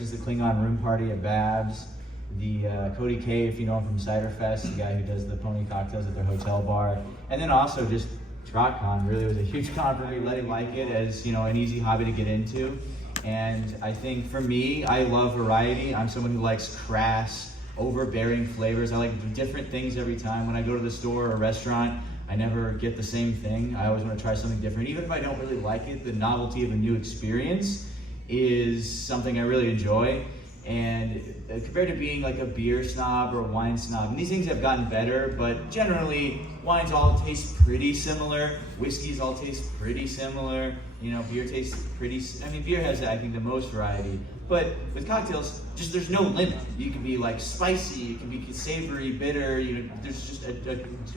instead, the Klingon Room Party at Babs, the Cody K, if you know him from Cider Fest, the guy who does the pony cocktails at their hotel bar, and then also just TrotCon really was a huge con for me, really like it as, you know, an easy hobby to get into. And I think for me, I love variety. I'm someone who likes crass, overbearing flavors. I like different things every time. When I go to the store or a restaurant, I never get the same thing. I always want to try something different. Even if I don't really like it, the novelty of a new experience is something I really enjoy. And compared to being like a beer snob or a wine snob, and these things have gotten better, but generally wines all taste pretty similar, whiskeys all taste pretty similar, you know, beer tastes pretty, I mean, beer has, I think, the most variety, but with cocktails, just there's no limit. You can be like spicy, you can be savory, bitter, you know, there's just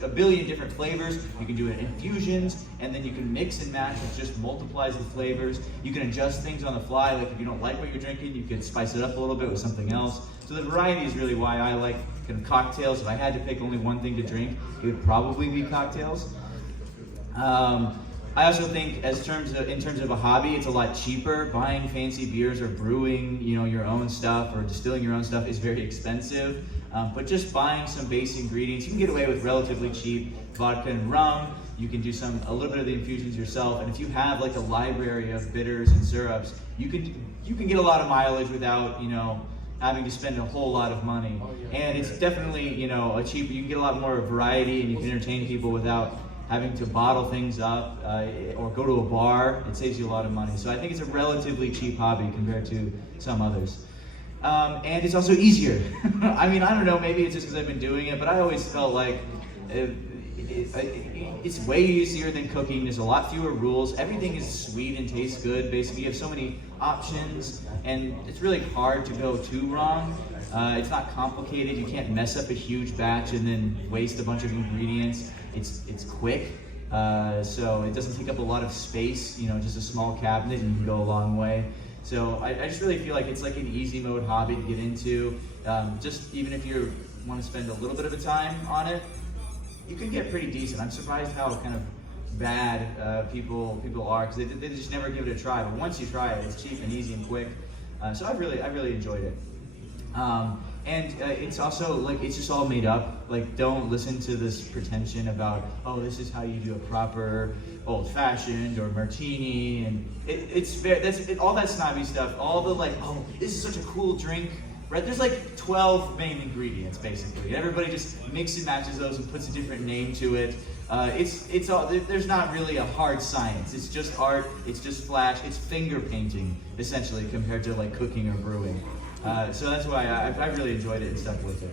a billion different flavors. You can do it in infusions, and then you can mix and match, which just multiplies the flavors. You can adjust things on the fly, like if you don't like what you're drinking, you can spice it up a little bit with something else. So the variety is really why I like kind of cocktails. If I had to pick only one thing to drink, it would probably be cocktails. I also think in terms of a hobby, it's a lot cheaper. Buying fancy beers or brewing, you know, your own stuff or distilling your own stuff is very expensive. But just buying some base ingredients, you can get away with relatively cheap vodka and rum. You can do a little bit of the infusions yourself. And if you have like a library of bitters and syrups, you can get a lot of mileage without, you know, having to spend a whole lot of money. And it's definitely, you know, you can get a lot more variety, and you can entertain people without having to bottle things up or go to a bar. It saves you a lot of money. So I think it's a relatively cheap hobby compared to some others. And it's also easier. I mean, I don't know, maybe it's just because I've been doing it, but I always felt like it's way easier than cooking. There's a lot fewer rules. Everything is sweet and tastes good. Basically, you have so many options, and it's really hard to go too wrong. It's not complicated. You can't mess up a huge batch and then waste a bunch of ingredients. It's quick, so it doesn't take up a lot of space. You know, just a small cabinet, and you can go a long way. So I just really feel like it's like an easy mode hobby to get into. Just even if you want to spend a little bit of a time on it, you can get pretty decent. I'm surprised how kind of bad people are, because they just never give it a try. But once you try it, it's cheap and easy and quick. So I really enjoyed it. And it's also like, it's just all made up. Like, don't listen to this pretension about, oh, this is how you do a proper old-fashioned or martini, and all that snobby stuff. All the like, oh, this is such a cool drink. Right? There's like 12 main ingredients basically. Everybody just mixes and matches those and puts a different name to it. It's all, there's not really a hard science. It's just art. It's just flash. It's finger painting essentially compared to like cooking or brewing. So that's why I really enjoyed it and stuck with it.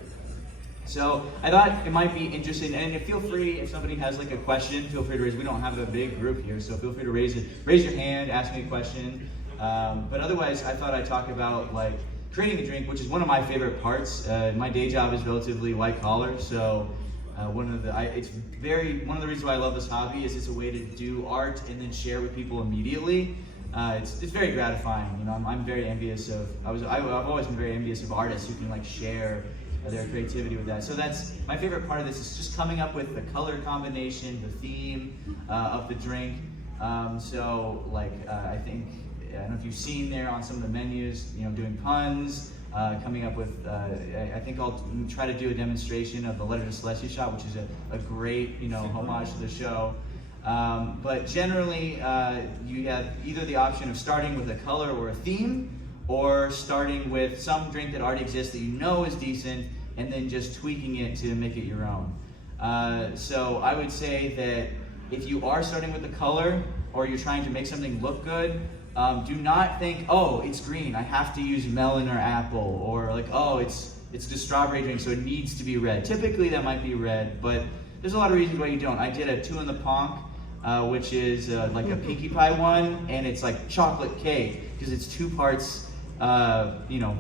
So I thought it might be interesting, and feel free, if somebody has like a question, feel free to raise. We don't have a big group here, so feel free to raise your hand, ask me a question. But otherwise, I thought I'd talk about like creating a drink, which is one of my favorite parts. My day job is relatively white collar, so one of the reasons why I love this hobby is it's a way to do art and then share with people immediately. It's very gratifying. You know, I'm very envious of. I've always been very envious of artists who can like share their creativity with that. So that's my favorite part of this, is just coming up with the color combination, the theme of the drink. So like I don't know if you've seen there on some of the menus, you know, doing puns, coming up with, I think I'll try to do a demonstration of the Letter to Celestia shot, which is a great, you know, homage to the show. But generally, you have either the option of starting with a color or a theme, or starting with some drink that already exists that you know is decent, and then just tweaking it to make it your own. So I would say that if you are starting with the color, or you're trying to make something look good, do not think, oh, it's green, I have to use melon or apple, or like, oh, it's the strawberry drink, so it needs to be red. Typically that might be red, but there's a lot of reasons why you don't. I did a 2 in the Ponk, which is like a Pinkie Pie one, and it's like chocolate cake, because it's 2 parts, you know,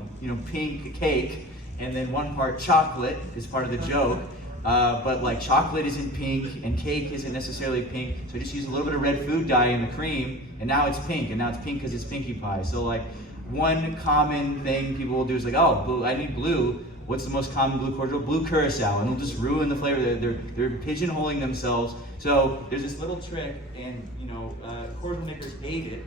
pink cake, and then 1 part chocolate is part of the joke. But like chocolate isn't pink and cake isn't necessarily pink, so I just use a little bit of red food dye in the cream, and now it's pink, because it's Pinkie Pie. So like one common thing people will do is like, oh, blue, I need blue. What's the most common blue cordial? Blue curacao, and they'll just ruin the flavor. They're pigeonholing themselves. So there's this little trick, and you know, cordial makers hate it.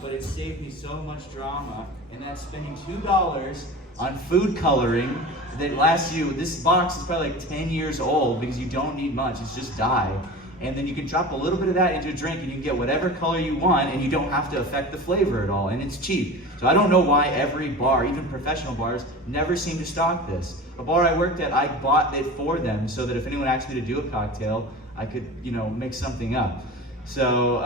but it saved me so much drama, and that's spending $2 on food coloring that lasts you. This box is probably like 10 years old because you don't need much, it's just dye. And then you can drop a little bit of that into a drink and you can get whatever color you want and you don't have to affect the flavor at all, and it's cheap. So I don't know why every bar, even professional bars, never seem to stock this. A bar I worked at, I bought it for them so that if anyone asked me to do a cocktail, I could, make something up. So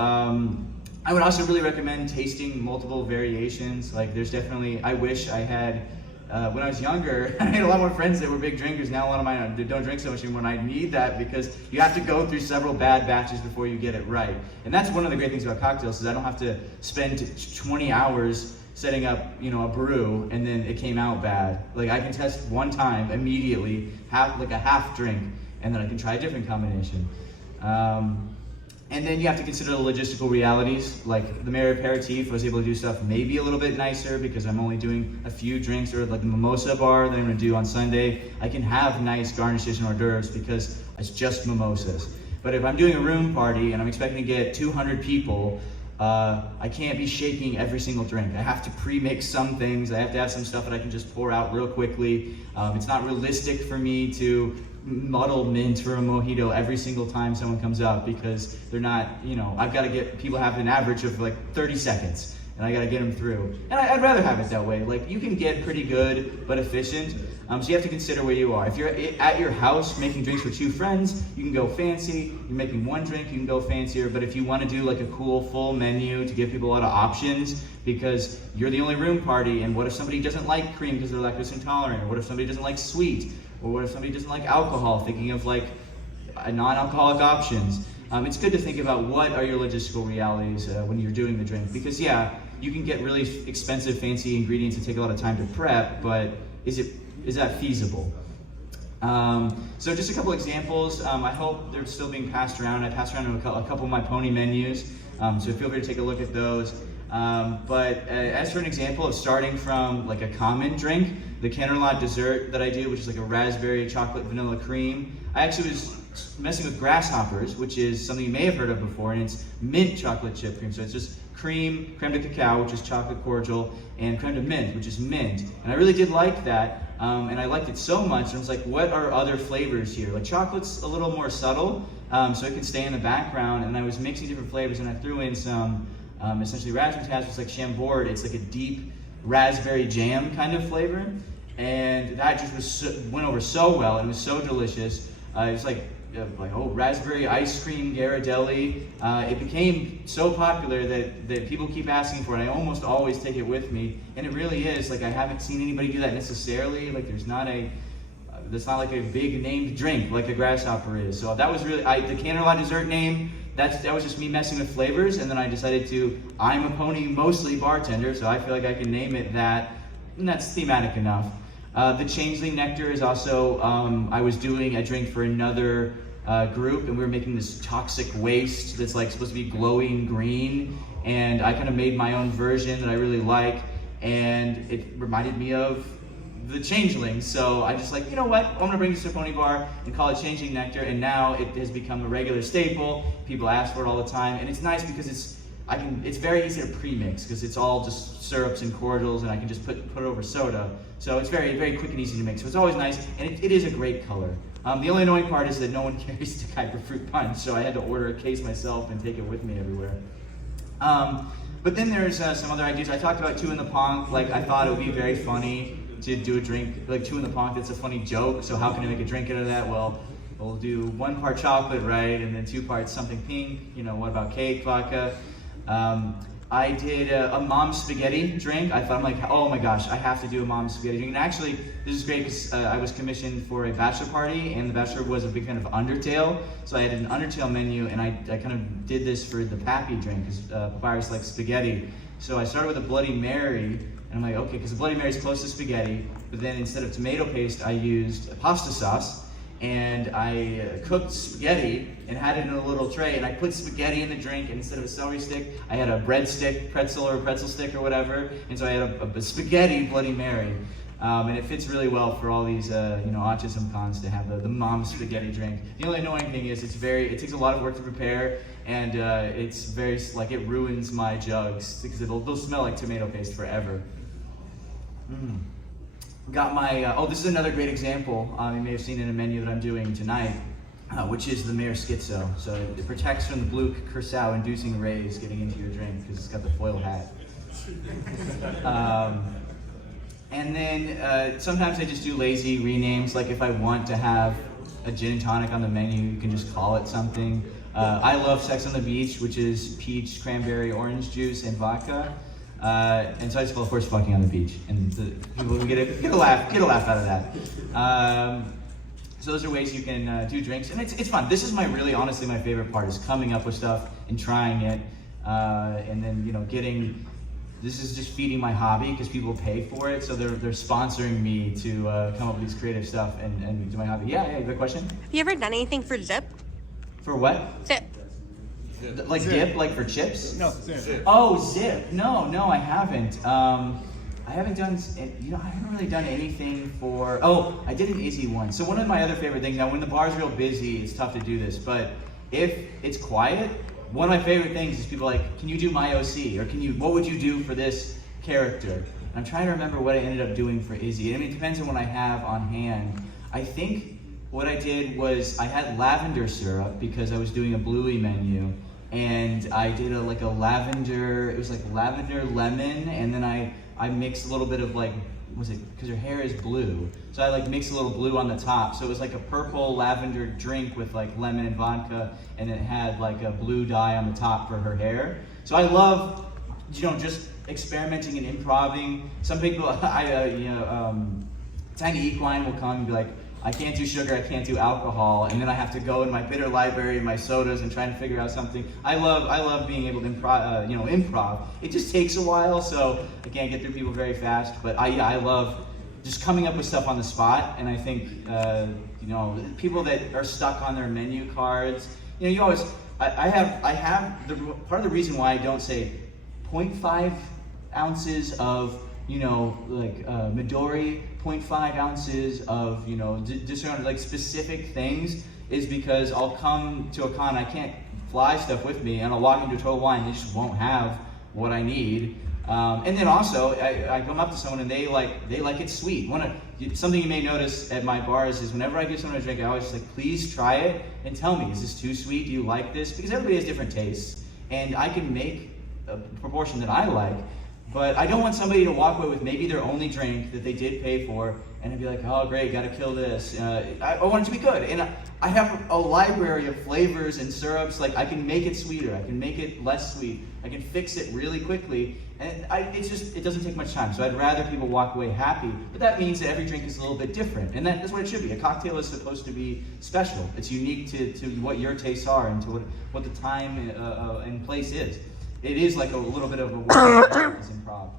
I would also really recommend tasting multiple variations. Like there's definitely, I wish I had, when I was younger, I had a lot more friends that were big drinkers. Now a lot of mine don't drink so much anymore, and I need that because you have to go through several bad batches before you get it right. And that's one of the great things about cocktails is I don't have to spend 20 hours setting up, a brew and then it came out bad. Like I can test one time immediately, have like a half drink, and then I can try a different combination. And then you have to consider the logistical realities. Like the Mare Aperitif, I was able to do stuff maybe a little bit nicer because I'm only doing a few drinks, or like the mimosa bar that I'm gonna do on Sunday. I can have nice garnishes and hors d'oeuvres because it's just mimosas. But if I'm doing a room party and I'm expecting to get 200 people, I can't be shaking every single drink. I have to pre-mix some things. I have to have some stuff that I can just pour out real quickly. It's not realistic for me to muddle mint or a mojito every single time someone comes up because they're not, I've got to get people have an average of like 30 seconds and I got to get them through. And I'd rather have it that way. Like you can get pretty good but efficient. So you have to consider where you are. If you're at your house making drinks for 2 friends, you can go fancy. You're making 1 drink, you can go fancier. But if you want to do like a cool full menu to give people a lot of options because you're the only room party, and what if somebody doesn't like cream because they're lactose intolerant? Or what if somebody doesn't like sweet? Or what if somebody doesn't like alcohol, thinking of like non-alcoholic options? It's good to think about what are your logistical realities when you're doing the drink. Because yeah, you can get really expensive, fancy ingredients that take a lot of time to prep, but is that feasible? So just a couple examples. I hope they're still being passed around. I passed around a couple of my pony menus, so feel free to take a look at those. But as for an example of starting from like a common drink, the Canterlot dessert that I do, which is like a raspberry chocolate vanilla cream, I actually was messing with grasshoppers, which is something you may have heard of before, and it's mint chocolate chip cream. So it's just creme de cacao, which is chocolate cordial, and creme de mint, which is mint. And I really did like that, and I liked it so much, and I was like, what are other flavors here? Like chocolate's a little more subtle, so it can stay in the background, and I was mixing different flavors, and I threw in some essentially raspberry taz, it's like Chambord. It's like a deep raspberry jam kind of flavor, and that just went over so well, and it was so delicious. It's like raspberry ice cream Ghirardelli. It became so popular that people keep asking for it. I almost always take it with me, and it really is like I haven't seen anybody do that necessarily. Like that's not like a big named drink like a grasshopper is. So that was really the Canterlot dessert name. That was just me messing with flavors, and then I decided I'm a pony mostly bartender, so I feel like I can name it that, and that's thematic enough. The Changeling Nectar is also, I was doing a drink for another group, and we were making this toxic waste that's like supposed to be glowing green, and I kind of made my own version that I really like, and it reminded me of the Changeling. So I just like, you know what, I'm gonna bring this to a pony bar and call it Changeling Nectar, and now it has become a regular staple. People ask for it all the time, and it's nice because it's very easy to pre-mix because it's all just syrups and cordials, and I can just put it over soda. So it's very, very quick and easy to make. So it's always nice, and it is a great color. The only annoying part is that no one carries the Kuiper fruit punch, so I had to order a case myself and take it with me everywhere. But then there's some other ideas. I talked about 2 in the Ponk. Like I thought it would be very funny to do a drink like 2 in the Ponk. That's a funny joke. So how can I make a drink out of that? Well, we'll do 1 part chocolate, right, and then 2 parts something pink. What about cake, vodka? I did a mom's spaghetti drink. I'm like, oh my gosh, I have to do a mom's spaghetti drink. And actually, this is great because I was commissioned for a bachelor party, and the bachelor was a big fan of Undertale. So I had an Undertale menu, and I kind of did this for the Pappy drink because Papyrus likes spaghetti. So I started with a Bloody Mary, and I'm like, okay, because the Bloody Mary is close to spaghetti, but then instead of tomato paste, I used a pasta sauce. And I cooked spaghetti and had it in a little tray, and I put spaghetti in the drink, and instead of a celery stick, I had a breadstick, pretzel stick or whatever, and so I had a spaghetti Bloody Mary. And it fits really well for all these autism cons to have the mom spaghetti drink. The only annoying thing is it takes a lot of work to prepare, and it's very, like, it ruins my jugs because they'll smell like tomato paste forever. Got my, this is another great example. You may have seen in a menu that I'm doing tonight, which is the Mare Schizo. So it protects from the blue Krystal inducing rays getting into your drink because it's got the foil hat. And then sometimes I just do lazy renames, like if I want to have a gin and tonic on the menu, you can just call it something. I love Sex on the Beach, which is peach, cranberry, orange juice, and vodka. And so I just call it horse fucking on the beach, and people get a laugh out of that. So those are ways you can do drinks, and it's fun. This is honestly my favorite part, is coming up with stuff and trying it, and then this is just feeding my hobby because people pay for it, so they're sponsoring me to come up with these creative stuff and do my hobby. Yeah, good question. Have you ever done anything for Zip? For what? Zip. Like Zip. Dip, like for chips? No, Zip. Oh, Zip. No, I haven't. I haven't really done anything for, I did an Izzy one. So one of my other favorite things, now when the bar's real busy, it's tough to do this, but if it's quiet, one of my favorite things is people like, can you do my OC? Or what would you do for this character? And I'm trying to remember what I ended up doing for Izzy. I mean, it depends on what I have on hand. I think what I did was I had lavender syrup because I was doing a bluey menu. And I did it was like lavender lemon, and then I mixed a little bit of because her hair is blue. So I mixed a little blue on the top. So it was like a purple lavender drink with lemon and vodka, and it had a blue dye on the top for her hair. So I love, just experimenting and improvising. Some people, Tiny Equine will come and be like, I can't do sugar, I can't do alcohol, and then I have to go in my bitter library and my sodas and try to figure out something. I love being able to improv. It just takes a while, so I can't get through people very fast. But I love just coming up with stuff on the spot. And I think people that are stuck on their menu cards, you always. I have part of the reason why I don't say 0.5 ounces of Midori, 0.5 ounces of, specific things, is because I'll come to a con, I can't fly stuff with me, and I'll walk into a Total Wine, they just won't have what I need. And then also, I come up to someone and they like it sweet. Something you may notice at my bars is whenever I give someone a drink, I always say, please try it and tell me, is this too sweet? Do you like this? Because everybody has different tastes, and I can make a proportion that I like. But I don't want somebody to walk away with maybe their only drink that they did pay for, and I'd be like, oh great, gotta kill this. I want it to be good. And I have a library of flavors and syrups, I can make it sweeter, I can make it less sweet, I can fix it really quickly, and it doesn't take much time. So I'd rather people walk away happy, but that means that every drink is a little bit different, and that's what it should be. A cocktail is supposed to be special. It's unique to what your tastes are and to what the time and place is. It is like a little bit of a work as improv.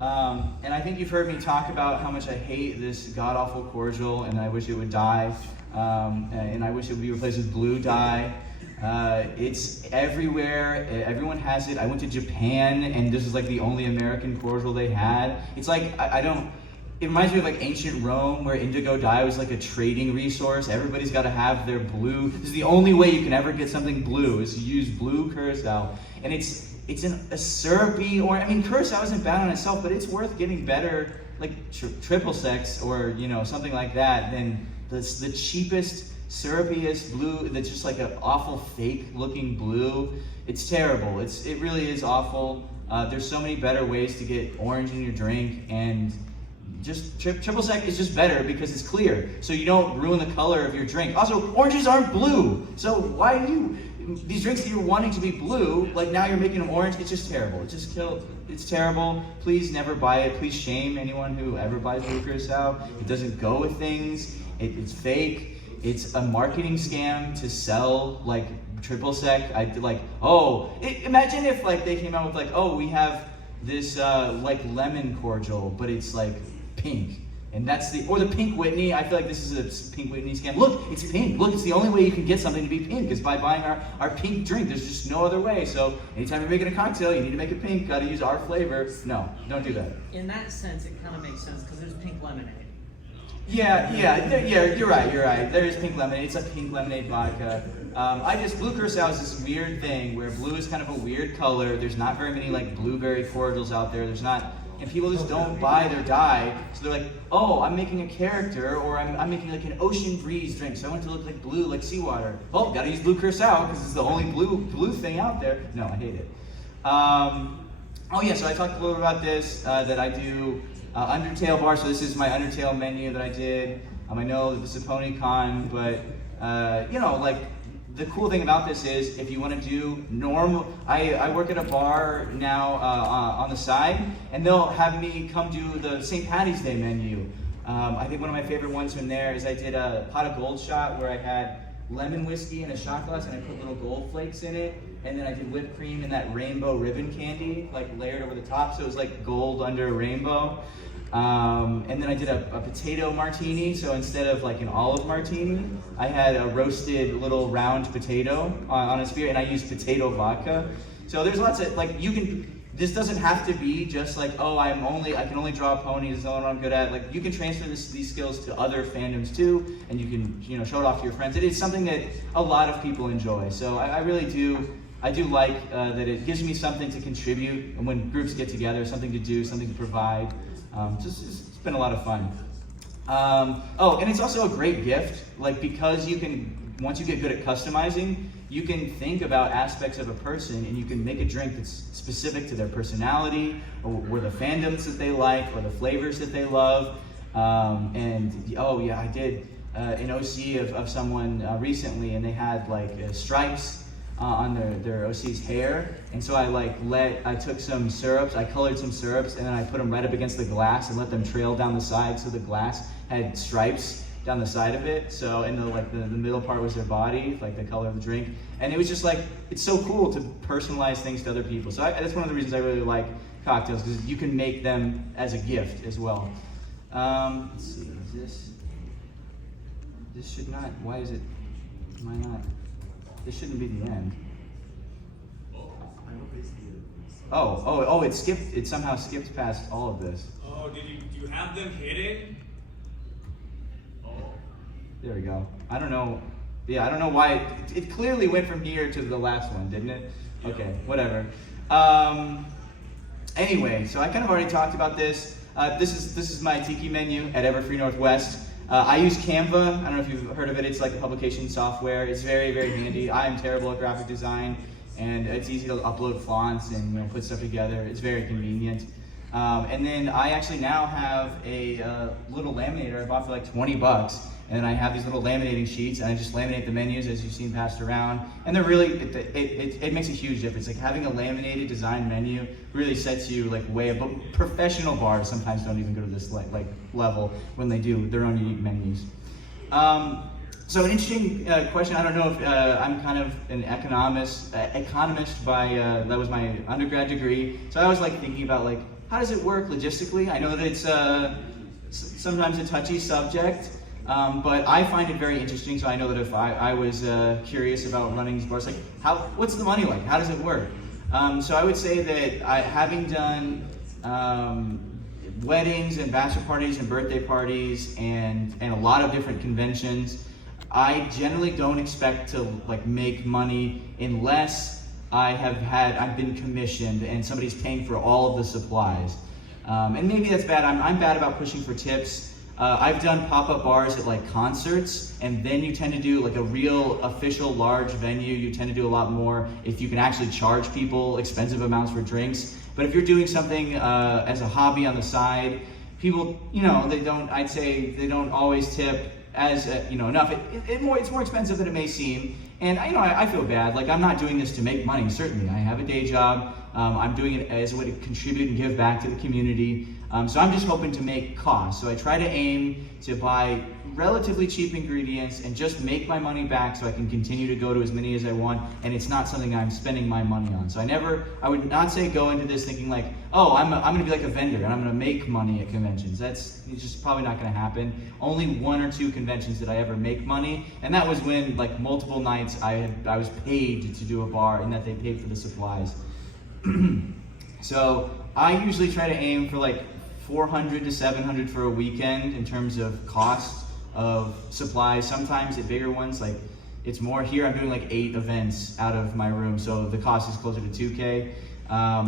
And I think you've heard me talk about how much I hate this god-awful cordial, and I wish it would die, and I wish it would be replaced with blue dye. It's everywhere, everyone has it. I went to Japan, and this is the only American cordial they had. It's it reminds me of ancient Rome, where indigo dye was a trading resource. Everybody's got to have their blue. This is the only way you can ever get something blue, is to use blue Curacao. And it's a syrupy, Curacao isn't bad on itself, but it's worth getting better, triple sec or something like that, than the cheapest, syrupiest blue that's just an awful fake looking blue. It's terrible. It really is awful. There's so many better ways to get orange in your drink, and just triple sec is just better because it's clear, so you don't ruin the color of your drink. Also, oranges aren't blue, so why do these drinks that you're wanting to be blue, now you're making them orange? It's just terrible. It's terrible. Please never buy it. Please shame anyone who ever buys blue Curacao. It doesn't go with things. It's fake. It's a marketing scam to sell triple sec. Imagine if they came out with we have this lemon cordial, but it's pink, And that's or the Pink Whitney. I feel like this is a Pink Whitney scam. Look, it's pink. Look, it's the only way you can get something to be pink is by buying our pink drink. There's just no other way. So anytime you're making a cocktail, you need to make it pink. Got to use our flavor. No, don't do that. In that sense, it kind of makes sense because there's pink lemonade. Yeah, you're right. There is pink lemonade. It's a pink lemonade vodka. Blue Curacao is this weird thing where blue is kind of a weird color. There's not very many like blueberry cordials out there. There's not. And people just don't buy their dye, so they're like, oh, I'm making a character, or I'm making like an ocean breeze drink, so I want it to look like blue, like seawater. Well, gotta use Blue Curacao, because it's the only blue thing out there. No, I hate it. Oh yeah, so I talked a little bit about this, that I do Undertale bar, so this is my Undertale menu that I did. I know that this is PonyCon, but, the cool thing about this is if you want to do normal, I work at a bar now on the side, and they'll have me come do the St. Patty's Day menu. I think one of my favorite ones from there is I did a pot of gold shot where I had lemon whiskey in a shot glass and I put little gold flakes in it, and then I did whipped cream and that rainbow ribbon candy like layered over the top, so it was like gold under a rainbow. And then I did a potato martini, so instead of like an olive martini, I had a roasted little round potato on a spear, and I used potato vodka. So there's lots of, like, this doesn't have to be just like, oh, I can only draw ponies, this is what I'm good at. Like, you can transfer these skills to other fandoms too, and you can, show it off to your friends. It is something that a lot of people enjoy, so I really do. I do like that it gives me something to contribute, and when groups get together, something to do, something to provide. It's been a lot of fun. And it's also a great gift, like, because once you get good at customizing, you can think about aspects of a person and you can make a drink that's specific to their personality or the fandoms that they like or the flavors that they love. I did an OC of someone recently, and they had like stripes on their OC's hair, and so I took some syrups, I colored some syrups, and then I put them right up against the glass and let them trail down the side, so the glass had stripes down the side of it. So in the middle part was their body, like the color of the drink, and it was just like, it's so cool to personalize things to other people. So that's one of the reasons I really like cocktails, because you can make them as a gift as well. Let's see, this should not, why not? This shouldn't be the end. It somehow skipped past all of this. Oh, do you have them hidden? There we go. I don't know. Yeah, I don't know why. It clearly went from here to the last one, didn't it? Yeah. Okay, whatever. Anyway, so I kind of already talked about this. This is my Tiki menu at Everfree Northwest. I use Canva. I don't know if you've heard of it. It's like a publication software. It's very, very handy. I am terrible at graphic design, and it's easy to upload fonts and put stuff together. It's very convenient. And then I actually now have a little laminator I bought for like 20 bucks. And then I have these little laminating sheets, and I just laminate the menus as you've seen passed around. And they're really, it makes a huge difference. Like, having a laminated design menu really sets you like way above. Professional bars sometimes don't even go to this like level when they do their own unique menus. So an interesting question. I don't know if I'm kind of an economist by, that was my undergrad degree. So I was like thinking about like, how does it work logistically? I know that it's sometimes a touchy subject. But I find it very interesting, so I know that if I was curious about running these bars, like, what's the money like? How does it work? So I would say that having done weddings and bachelor parties and birthday parties and a lot of different conventions, I generally don't expect to like make money unless I've been commissioned and somebody's paying for all of the supplies. And maybe that's bad. I'm bad about pushing for tips. I've done pop-up bars at like concerts, and then you tend to do like a real official large venue. You tend to do a lot more if you can actually charge people expensive amounts for drinks. But if you're doing something as a hobby on the side, people, I'd say they don't always tip as enough. It's more expensive than it may seem, and I feel bad. Like, I'm not doing this to make money. Certainly, I have a day job. I'm doing it as a way to contribute and give back to the community. So I'm just hoping to make costs. So I try to aim to buy relatively cheap ingredients and just make my money back so I can continue to go to as many as I want, and it's not something I'm spending my money on. So I would not say go into this thinking like, oh, I'm gonna be like a vendor and I'm gonna make money at conventions. It's just probably not gonna happen. Only 1 or 2 conventions did I ever make money, and that was when like multiple nights I was paid to do a bar and that they paid for the supplies. So I usually try to aim for like 400 to 700 for a weekend in terms of cost of supplies. Sometimes at bigger ones, like it's more. Here I'm doing like 8 events out of my room, so the cost is closer to 2K.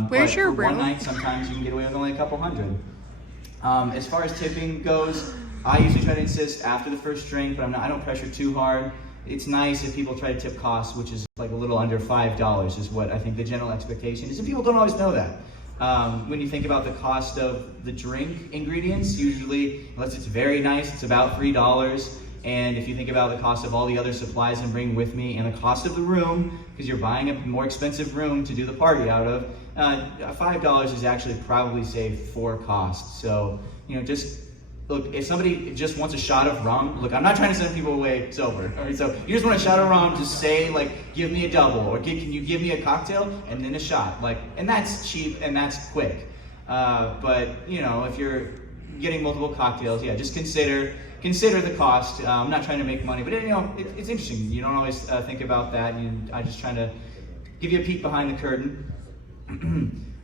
Where's but your for room? one night, sometimes you can get away with only a couple hundred. As far as tipping goes, I usually try to insist after the first drink, but I don't pressure too hard. It's nice if people try to tip costs, which is like a little under $5 is what I think the general expectation is, and people don't always know that. When you think about the cost of the drink ingredients, usually, unless it's very nice, it's about $3. And if you think about the cost of all the other supplies I'm bringing with me and the cost of the room, because you're buying a more expensive room to do the party out of, $5 is actually probably saved for cost. So, just look, if somebody just wants a shot of rum, look, I'm not trying to send people away sober. All right, so you just want a shot of rum, just say like, give me a double, or can you give me a cocktail and then a shot, and that's cheap and that's quick. But if you're getting multiple cocktails, yeah, just consider the cost. I'm not trying to make money, but it's interesting. You don't always think about that. I'm just trying to give you a peek behind the curtain.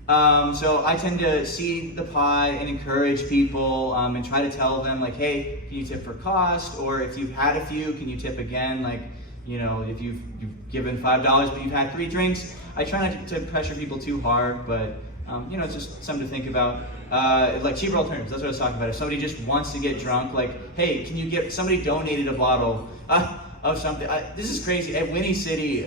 So I tend to see the pie and encourage people and try to tell them like, hey, can you tip for cost? Or if you've had a few, can you tip again? Like, if you've given $5 but you've had 3 drinks, I try not to pressure people too hard, but it's just something to think about. Like cheaper alternatives, that's what I was talking about. If somebody just wants to get drunk, like, hey, can you somebody donated a bottle of something. This is crazy. At Winnie City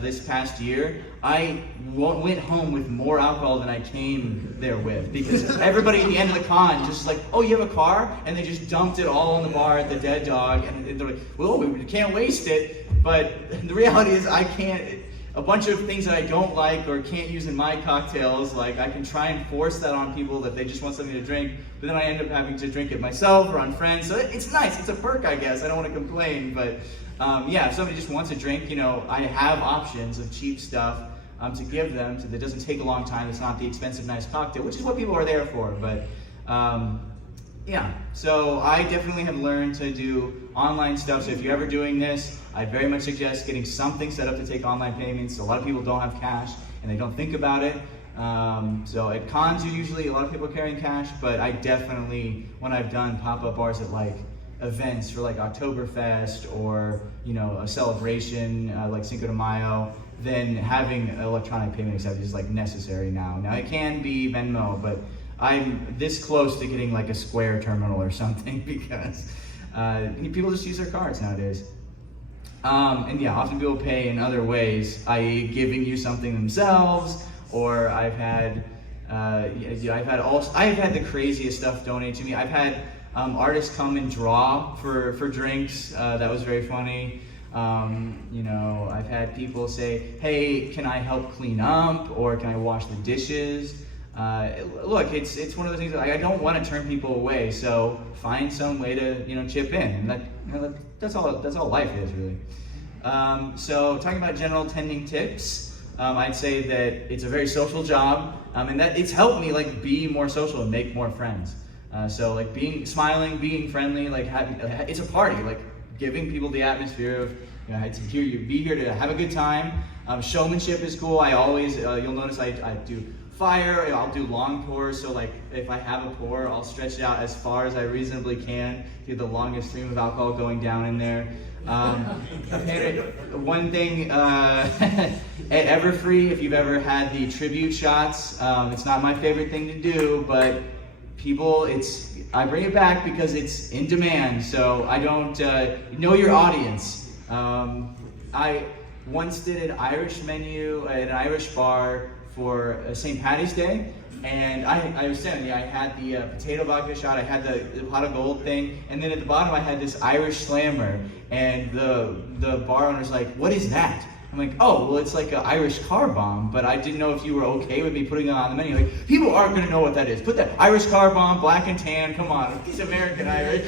this past year, I went home with more alcohol than I came there with, because everybody at the end of the con just like, oh, you have a car? And they just dumped it all on the bar at the Dead Dog, and they're like, well, we can't waste it. But the reality is I can't. A bunch of things that I don't like or can't use in my cocktails, like I can try and force that on people that they just want something to drink, but then I end up having to drink it myself or on friends. So it's nice. It's a perk, I guess. I don't want to complain, but yeah, if somebody just wants a drink, I have options of cheap stuff to give them that doesn't take a long time. It's not the expensive, nice cocktail, which is what people are there for. But yeah, so I definitely have learned to do online stuff. So if you're ever doing this, I very much suggest getting something set up to take online payments. A lot of people don't have cash and they don't think about it. So at cons, usually a lot of people are carrying cash, but I definitely, when I've done pop-up bars at like events for like Oktoberfest or a celebration like Cinco de Mayo, then having electronic payment accepted is like necessary now. Now it can be Venmo, but I'm this close to getting like a Square terminal or something because people just use their cards nowadays. And yeah, often people pay in other ways, i.e. giving you something themselves, or I've had the craziest stuff donated to me. I've had artists come and draw for drinks. That was very funny. I've had people say, hey, can I help clean up, or can I wash the dishes? Look, it's one of those things that I don't want to turn people away, so find some way to chip in, and that's all life is really. So talking about general tending tips, I'd say that it's a very social job, and that it's helped me like be more social and make more friends. So like smiling, being friendly, like it's a party, like giving people the atmosphere of be here to have a good time. Showmanship is cool. I always you'll notice I do fire. I'll do long pours. So like if I have a pour, I'll stretch it out as far as I reasonably can, get the longest stream of alcohol going down in there. One thing at Everfree, if you've ever had the tribute shots, it's not my favorite thing to do, but I bring it back because it's in demand. So I don't know your audience. I once did an Irish menu at an Irish bar for St. Patty's Day, and I was telling you, I had the potato vodka shot, I had the pot of gold thing, and then at the bottom I had this Irish slammer, and the bar owner's like, what is that? I'm like, oh, well, it's like an Irish car bomb, but I didn't know if you were okay with me putting it on the menu. Like, people aren't going to know what that is. Put that Irish car bomb, black and tan, come on. He's American Irish.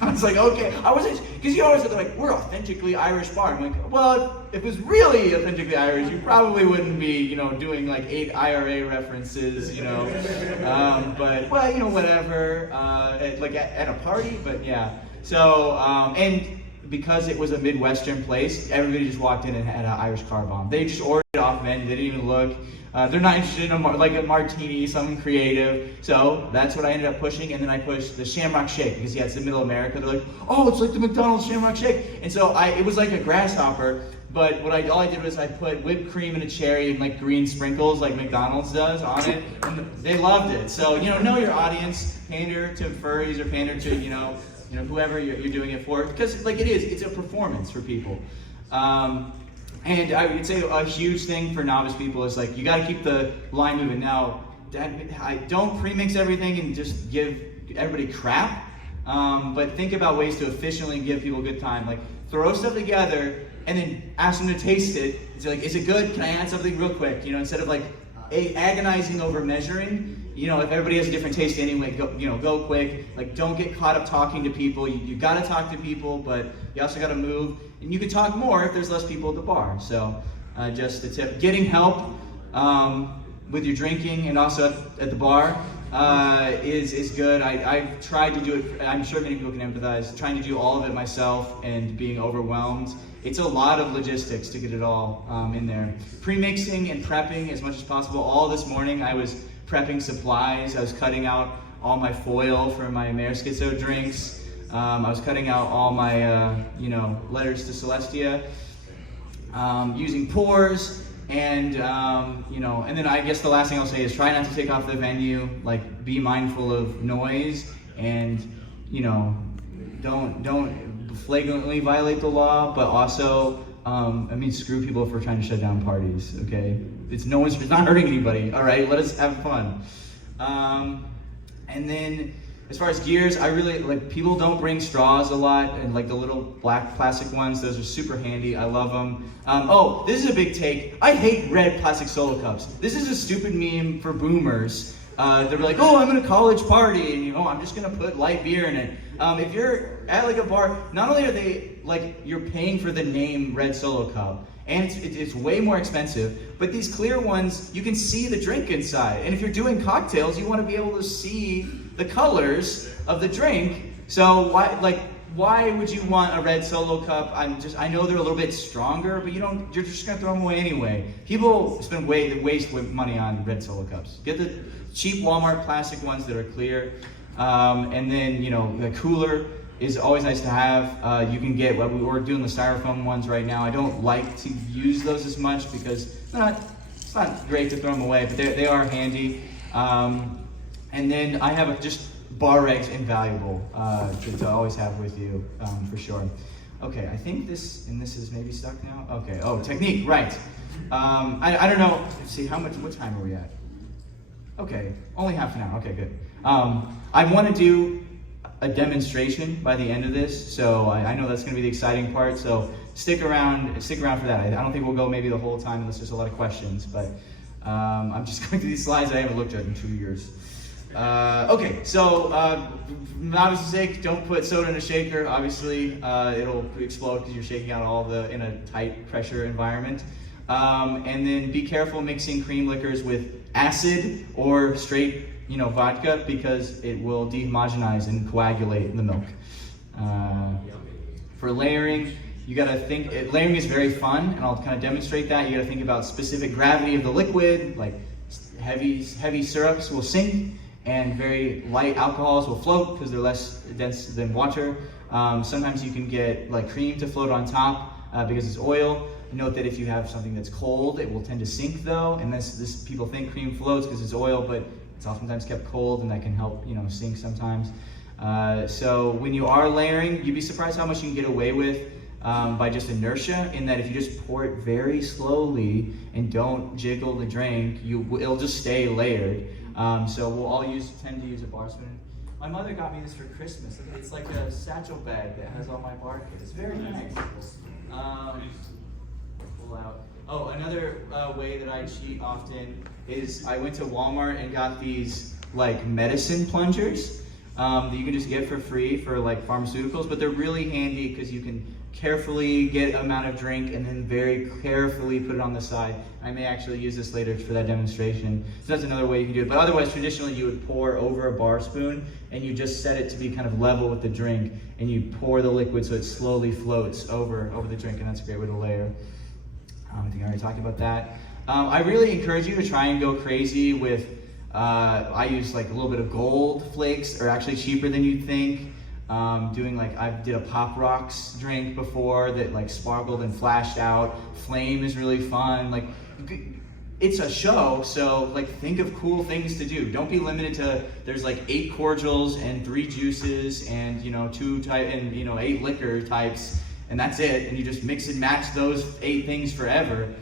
I was like, okay. I wasn't, because you always said, like, we're authentically Irish bar. I'm like, well, if it was really authentically Irish, you probably wouldn't be, you know, doing like 8 IRA references, you know. But, well, you know, whatever, at a party, but yeah. So, and because it was a Midwestern place, everybody just walked in and had an Irish car bomb. They just ordered it off menu, they didn't even look. They're not interested in a martini, something creative. So that's what I ended up pushing, and then I pushed the Shamrock Shake, because yeah, it's in Middle America. They're like, oh, it's like the McDonald's Shamrock Shake. And so it was like a grasshopper, but all I did was I put whipped cream and a cherry and like green sprinkles like McDonald's does on it, and they loved it. So, you know your audience, pander to furries or pander to, you know, whoever you're doing it for, because like it's a performance for people. And I would say a huge thing for novice people is like, you got to keep the line moving. Now, I don't pre-mix everything and just give everybody crap, but think about ways to efficiently give people a good time. Like, throw stuff together and then ask them to taste it. It's like, is it good? Can I add something real quick? You know, instead of like agonizing over measuring. You know, if everybody has a different taste anyway, go quick. Like, don't get caught up talking to people. You got to talk to people, but you also got to move. And you can talk more if there's less people at the bar. So, just a tip: getting help with your drinking and also at the bar is good. I've tried to do it. I'm sure many people can empathize. Trying to do all of it myself and being overwhelmed. It's a lot of logistics to get it all in there. Pre-mixing and prepping as much as possible. All this morning I was prepping supplies. I was cutting out all my foil for my Mare Schizo drinks. I was cutting out all my, letters to Celestia, using pours, and, and then I guess the last thing I'll say is try not to take off the venue, like, be mindful of noise, and, don't flagrantly violate the law, but also, screw people if we're trying to shut down parties, okay? It's not hurting anybody, all right? Let us have fun. And then, as far as gears, I really, people don't bring straws a lot, and the little black plastic ones, those are super handy, I love them. This is a big take. I hate red plastic solo cups. This is a stupid meme for boomers. They're like, oh, I'm at a college party, and I'm just gonna put light beer in it. If you're at a bar, not only are they, you're paying for the name red solo cup, and it's way more expensive, but these clear ones, you can see the drink inside. And if you're doing cocktails, you want to be able to see the colors of the drink. So why would you want a red solo cup? I know they're a little bit stronger, but you're just gonna throw them away anyway. People waste money on red solo cups. Get the cheap Walmart plastic ones that are clear. And then, the cooler is always nice to have. You can get, we're doing the styrofoam ones right now. I don't like to use those as much because it's not great to throw them away, but they are handy. And then I have just bar regs invaluable to always have with you, for sure. Okay, I think this is maybe stuck now. Okay, technique, right. I don't know, let's see, what time are we at? Okay, only half an hour, okay, good. I want to do a demonstration by the end of this, so I know that's going to be the exciting part, so stick around for that. I don't think we'll go maybe the whole time unless there's a lot of questions, but I'm just going through these slides I haven't looked at in 2 years. Okay, so novice's sake, don't put soda in a shaker. Obviously, it'll explode because you're shaking out in a tight pressure environment. And then be careful mixing cream liquors with acid or straight vodka, because it will dehomogenize and coagulate the milk. For layering, you gotta think, layering is very fun, and I'll kind of demonstrate that. You gotta think about specific gravity of the liquid, like heavy syrups will sink, and very light alcohols will float because they're less dense than water. Sometimes you can get cream to float on top because it's oil. Note that if you have something that's cold, it will tend to sink though, and this people think cream floats because it's oil, but it's oftentimes kept cold, and that can help sink sometimes. So when you are layering, you'd be surprised how much you can get away with by just inertia, in that if you just pour it very slowly and don't jiggle the drink, it'll just stay layered. So we'll all tend to use a bar spoon. My mother got me this for Christmas. It's like a satchel bag that has all my bar kit. It's very nice. people out. Oh, another way that I cheat often is I went to Walmart and got these like medicine plungers that you can just get for free for like pharmaceuticals, but they're really handy because you can carefully get amount of drink and then very carefully put it on the side. I may actually use this later for that demonstration. So that's another way you can do it. But otherwise, traditionally, you would pour over a bar spoon and you just set it to be kind of level with the drink, and you pour the liquid so it slowly floats over the drink, and that's a great way to layer. I think I already talked about that. I really encourage you to try and go crazy with, I use like a little bit of gold flakes, are actually cheaper than you'd think. Doing like, I did a Pop Rocks drink before that like sparkled and flashed out. Flame is really fun. Like, it's a show, so like think of cool things to do. Don't be limited to, there's like 8 cordials and 3 juices and 8 liquor types, and that's it. And you just mix and match those 8 things forever.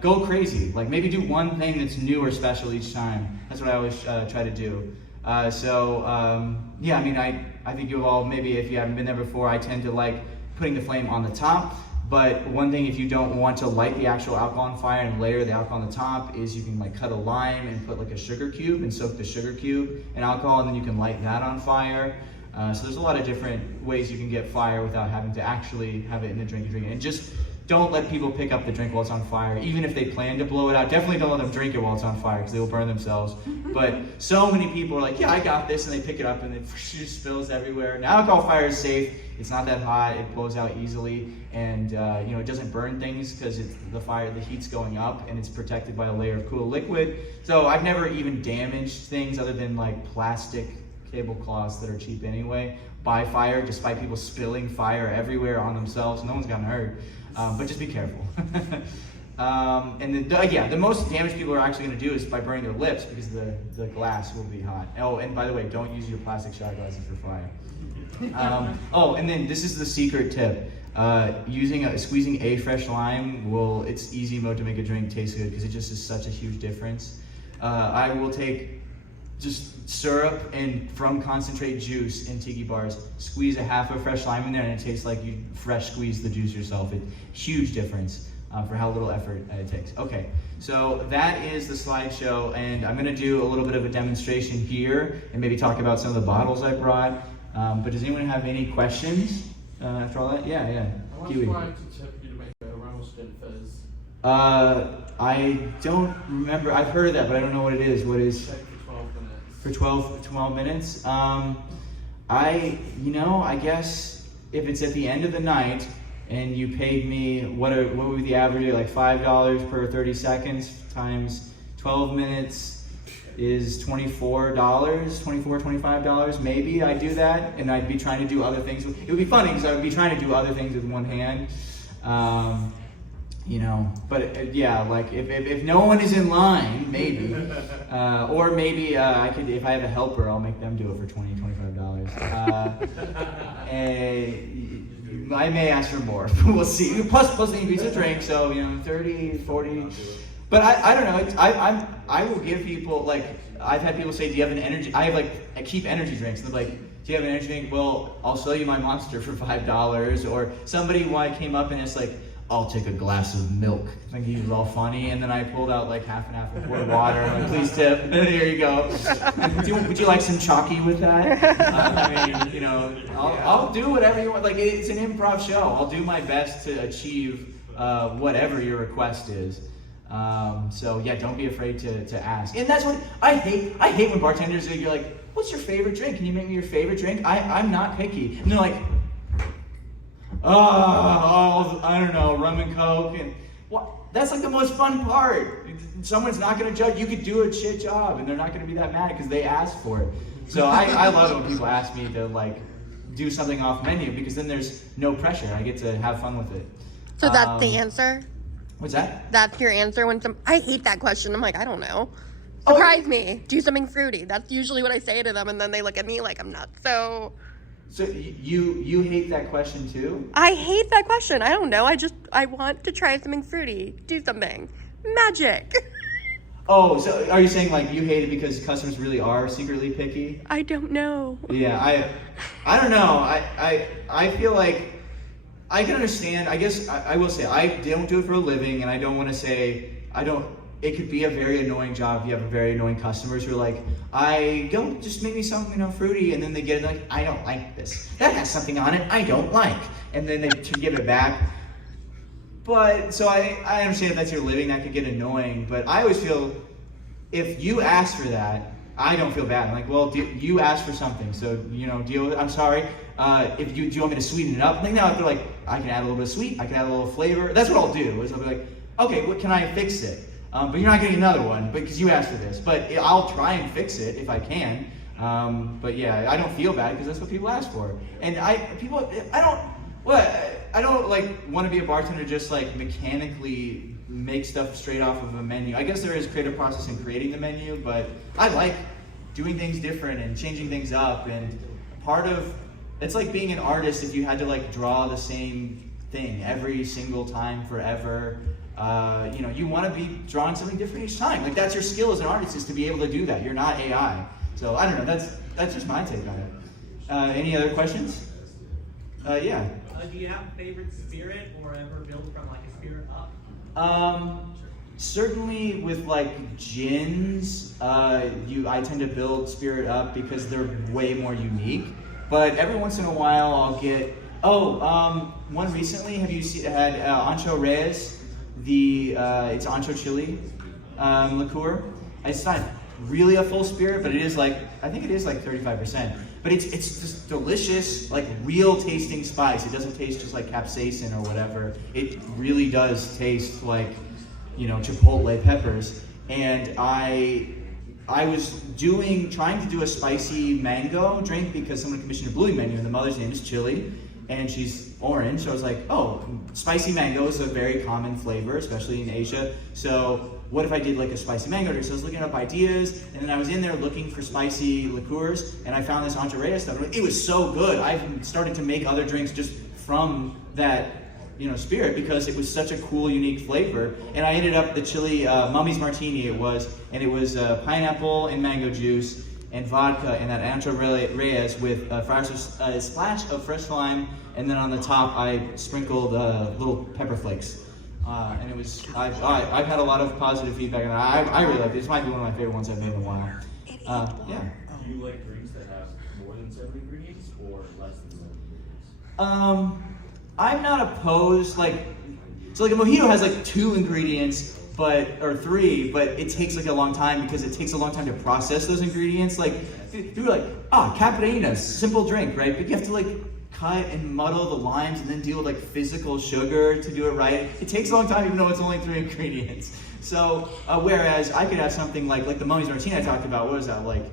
Go crazy. Like maybe do one thing that's new or special each time. That's what I always try to do. Yeah, I mean, I think you all, maybe if you haven't been there before, I tend to like putting the flame on the top. But one thing, if you don't want to light the actual alcohol on fire and layer the alcohol on the top, is you can like cut a lime and put like a sugar cube and soak the sugar cube in alcohol, and then you can light that on fire. So there's a lot of different ways you can get fire without having to actually have it in the drink and drink it. And just don't let people pick up the drink while it's on fire, even if they plan to blow it out. Definitely don't let them drink it while it's on fire, because they will burn themselves. But so many people are like, yeah, I got this, and they pick it up and it just spills everywhere. Now, alcohol fire is safe. It's not that hot. It blows out easily, and it doesn't burn things because the heat's going up, and it's protected by a layer of cool liquid. So I've never even damaged things other than like plastic tablecloths that are cheap anyway by fire, despite people spilling fire everywhere on themselves. No one's gotten hurt. But just be careful. And then, the most damage people are actually going to do is by burning their lips, because the glass will be hot. Oh, and by the way, don't use your plastic shot glasses for fire. And then this is the secret tip. Squeezing a fresh lime it's easy mode to make a drink taste good, because it just is such a huge difference. I will take just syrup and from concentrate juice in tiki bars, squeeze a half of fresh lime in there, and it tastes like you fresh squeezed the juice yourself. Huge difference for how little effort it takes. Okay, so that is the slideshow, and I'm gonna do a little bit of a demonstration here and maybe talk about some of the bottles I brought. But does anyone have any questions after all that? Yeah. I was Kiwi. trying to tip you to make a Ramsden fizz. I don't remember. I've heard of that, but I don't know what it is. What is? Shake for 12 minutes. For 12 minutes? I guess if it's at the end of the night and you paid me, what would be the average? Like $5 per 30 seconds times 12 minutes is $24, $25 maybe. I'd do that, and I'd be trying to do other things. It would be funny because I would be trying to do other things with one hand. But like if no one is in line, maybe, or maybe I could, if I have a helper, I'll make them do it for $20, $25. I may ask for more. We'll see. Plus the increase of drink, so 30, 40. But I don't know. I will give people, like, I've had people say, do you have an energy? I keep energy drinks. And they're like, do you have an energy drink? Well, I'll sell you my Monster for $5. Or somebody came up and it's like, I'll take a glass of milk. I think he was all funny, and then I pulled out like half and half of quart of water. I'm like, please tip. Here you go. Would you like some chalky with that? I'll do whatever you want. Like, it's an improv show. I'll do my best to achieve whatever your request is. Don't be afraid to ask. And that's what I hate. I hate when bartenders you're like, what's your favorite drink? Can you make me your favorite drink? I'm not picky. And they're like, I don't know, rum and coke, and that's like the most fun part. Someone's not going to judge. You could do a shit job, and they're not going to be that mad because they asked for it. So I love it when people ask me to like do something off menu, because then there's no pressure. I get to have fun with it. So that's the answer? What's that? That's your answer when I hate that question. I'm like, I don't know. Surprise me. Do something fruity. That's usually what I say to them, and then they look at me like I'm nuts. So you hate that question too? I hate that question. I don't know. I want to try something fruity. Do something. Magic. Oh, so are you saying like you hate it because customers really are secretly picky? I don't know. Yeah, I don't know. I feel like I can understand. I guess I will say I don't do it for a living, and I don't want to say I don't. It could be a very annoying job if you have very annoying customers who are like, just make me something, fruity, and then they get it like, I don't like this. That has something on it I don't like, and then they give it back. But so I understand if that's your living, that could get annoying. But I always feel if you ask for that, I don't feel bad. I'm like, well, you asked for something, so deal with it. I'm sorry. Do you want me to sweeten it up? Like now, if they're like, I can add a little bit of sweet, I can add a little flavor. That's what I'll do. Is I'll be like, okay, what can I fix it? But you're not getting another one because you asked for this. But I'll try and fix it if I can. But yeah, I don't feel bad because that's what people ask for. And I don't like want to be a bartender just like mechanically make stuff straight off of a menu. I guess there is creative process in creating the menu, but I like doing things different and changing things up. And it's like being an artist if you had to like draw the same thing every single time forever. You want to be drawing something different each time. Like that's your skill as an artist, is to be able to do that. You're not AI. So I don't know. That's just my take on it. Any other questions? Yeah. Do you have a favorite spirit or ever build from like a spirit up? Certainly with like gins, I tend to build spirit up because they're way more unique. But every once in a while I'll get one recently. Have you had Ancho Reyes? It's ancho chili liqueur. It's not really a full spirit, but it is like, I think it is like 35%. But it's just delicious, like real tasting spice. It doesn't taste just like capsaicin or whatever. It really does taste like, chipotle peppers. And I was trying to do a spicy mango drink because someone commissioned a Bluey menu and the mother's name is Chili. And she's orange, so I was like, spicy mango is a very common flavor, especially in Asia. So what if I did like a spicy mango drink? So I was looking up ideas, and then I was in there looking for spicy liqueurs, and I found this Ancho Reyes stuff. It was so good. I've started to make other drinks just from that, spirit, because it was such a cool, unique flavor. And I ended up the chili Mummy's Martini. It was pineapple and mango juice and vodka and that Ancho Reyes with a splash of fresh lime, and then on the top I sprinkled little pepper flakes. And it was, I've had a lot of positive feedback on that. I really like it. This might be one of my favorite ones I've made in a while. Yeah. Do you like drinks that have more than 7 ingredients or less than 7 ingredients? I'm not opposed, so like a mojito has like 2 ingredients, or 3, but it takes like a long time because it takes a long time to process those ingredients. Like, you're like, caipirinha, simple drink, right? But you have to like cut and muddle the limes and then deal with like physical sugar to do it right. It takes a long time even though it's only 3 ingredients. So, whereas I could have something like the Mummy's Martini I talked about, what was that, like,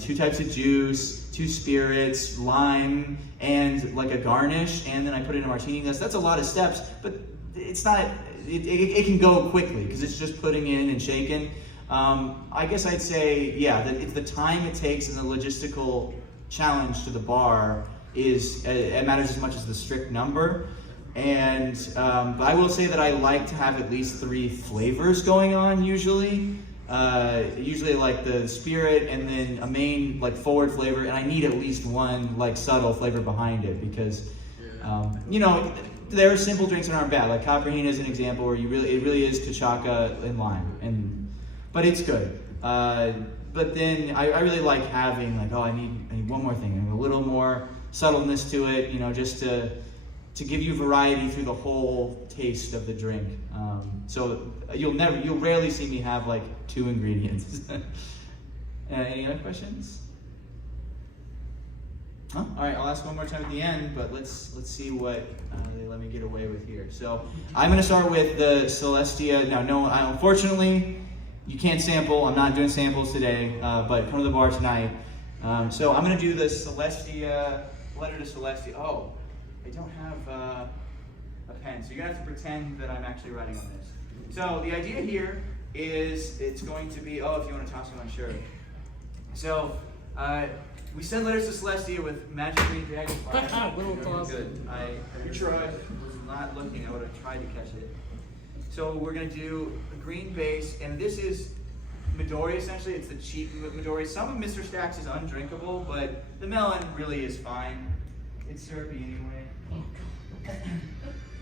2 types of juice, 2 spirits, lime, and like a garnish, and then I put it in a martini glass. That's a lot of steps, but it's not, it can go quickly because it's just putting in and shaking. I guess I'd say, that it's the time it takes and the logistical challenge to the bar it matters as much as the strict number. And but I will say that I like to have at least 3 flavors going on usually. Usually like the spirit and then a main like forward flavor, and I need at least 1 like subtle flavor behind it because there are simple drinks that aren't bad. Like caipirinha is an example where it really is cachaca and lime, but it's good. But then I really like having like, I need one more thing and a little more subtleness to it, just to give you variety through the whole taste of the drink. So you'll rarely see me have like 2 ingredients. Any other questions? All right, I'll ask one more time at the end, but let's see what they let me get away with here. So I'm going to start with the Celestia. Now, unfortunately, you can't sample. I'm not doing samples today, but come to the bar tonight. So I'm going to do the Celestia, letter to Celestia. Oh, I don't have a pen, so you're going to have to pretend that I'm actually writing on this. So the idea here is it's going to be, if you want to toss me one, sure. So we send letters to Celestia with magic green dragonfly. Little toss. Good. I tried. Was not looking. I would have tried to catch it. So we're going to do a green base, and this is Midori essentially. It's the cheap Midori. Some of Mr. Stack's is undrinkable, but the melon really is fine. It's syrupy anyway.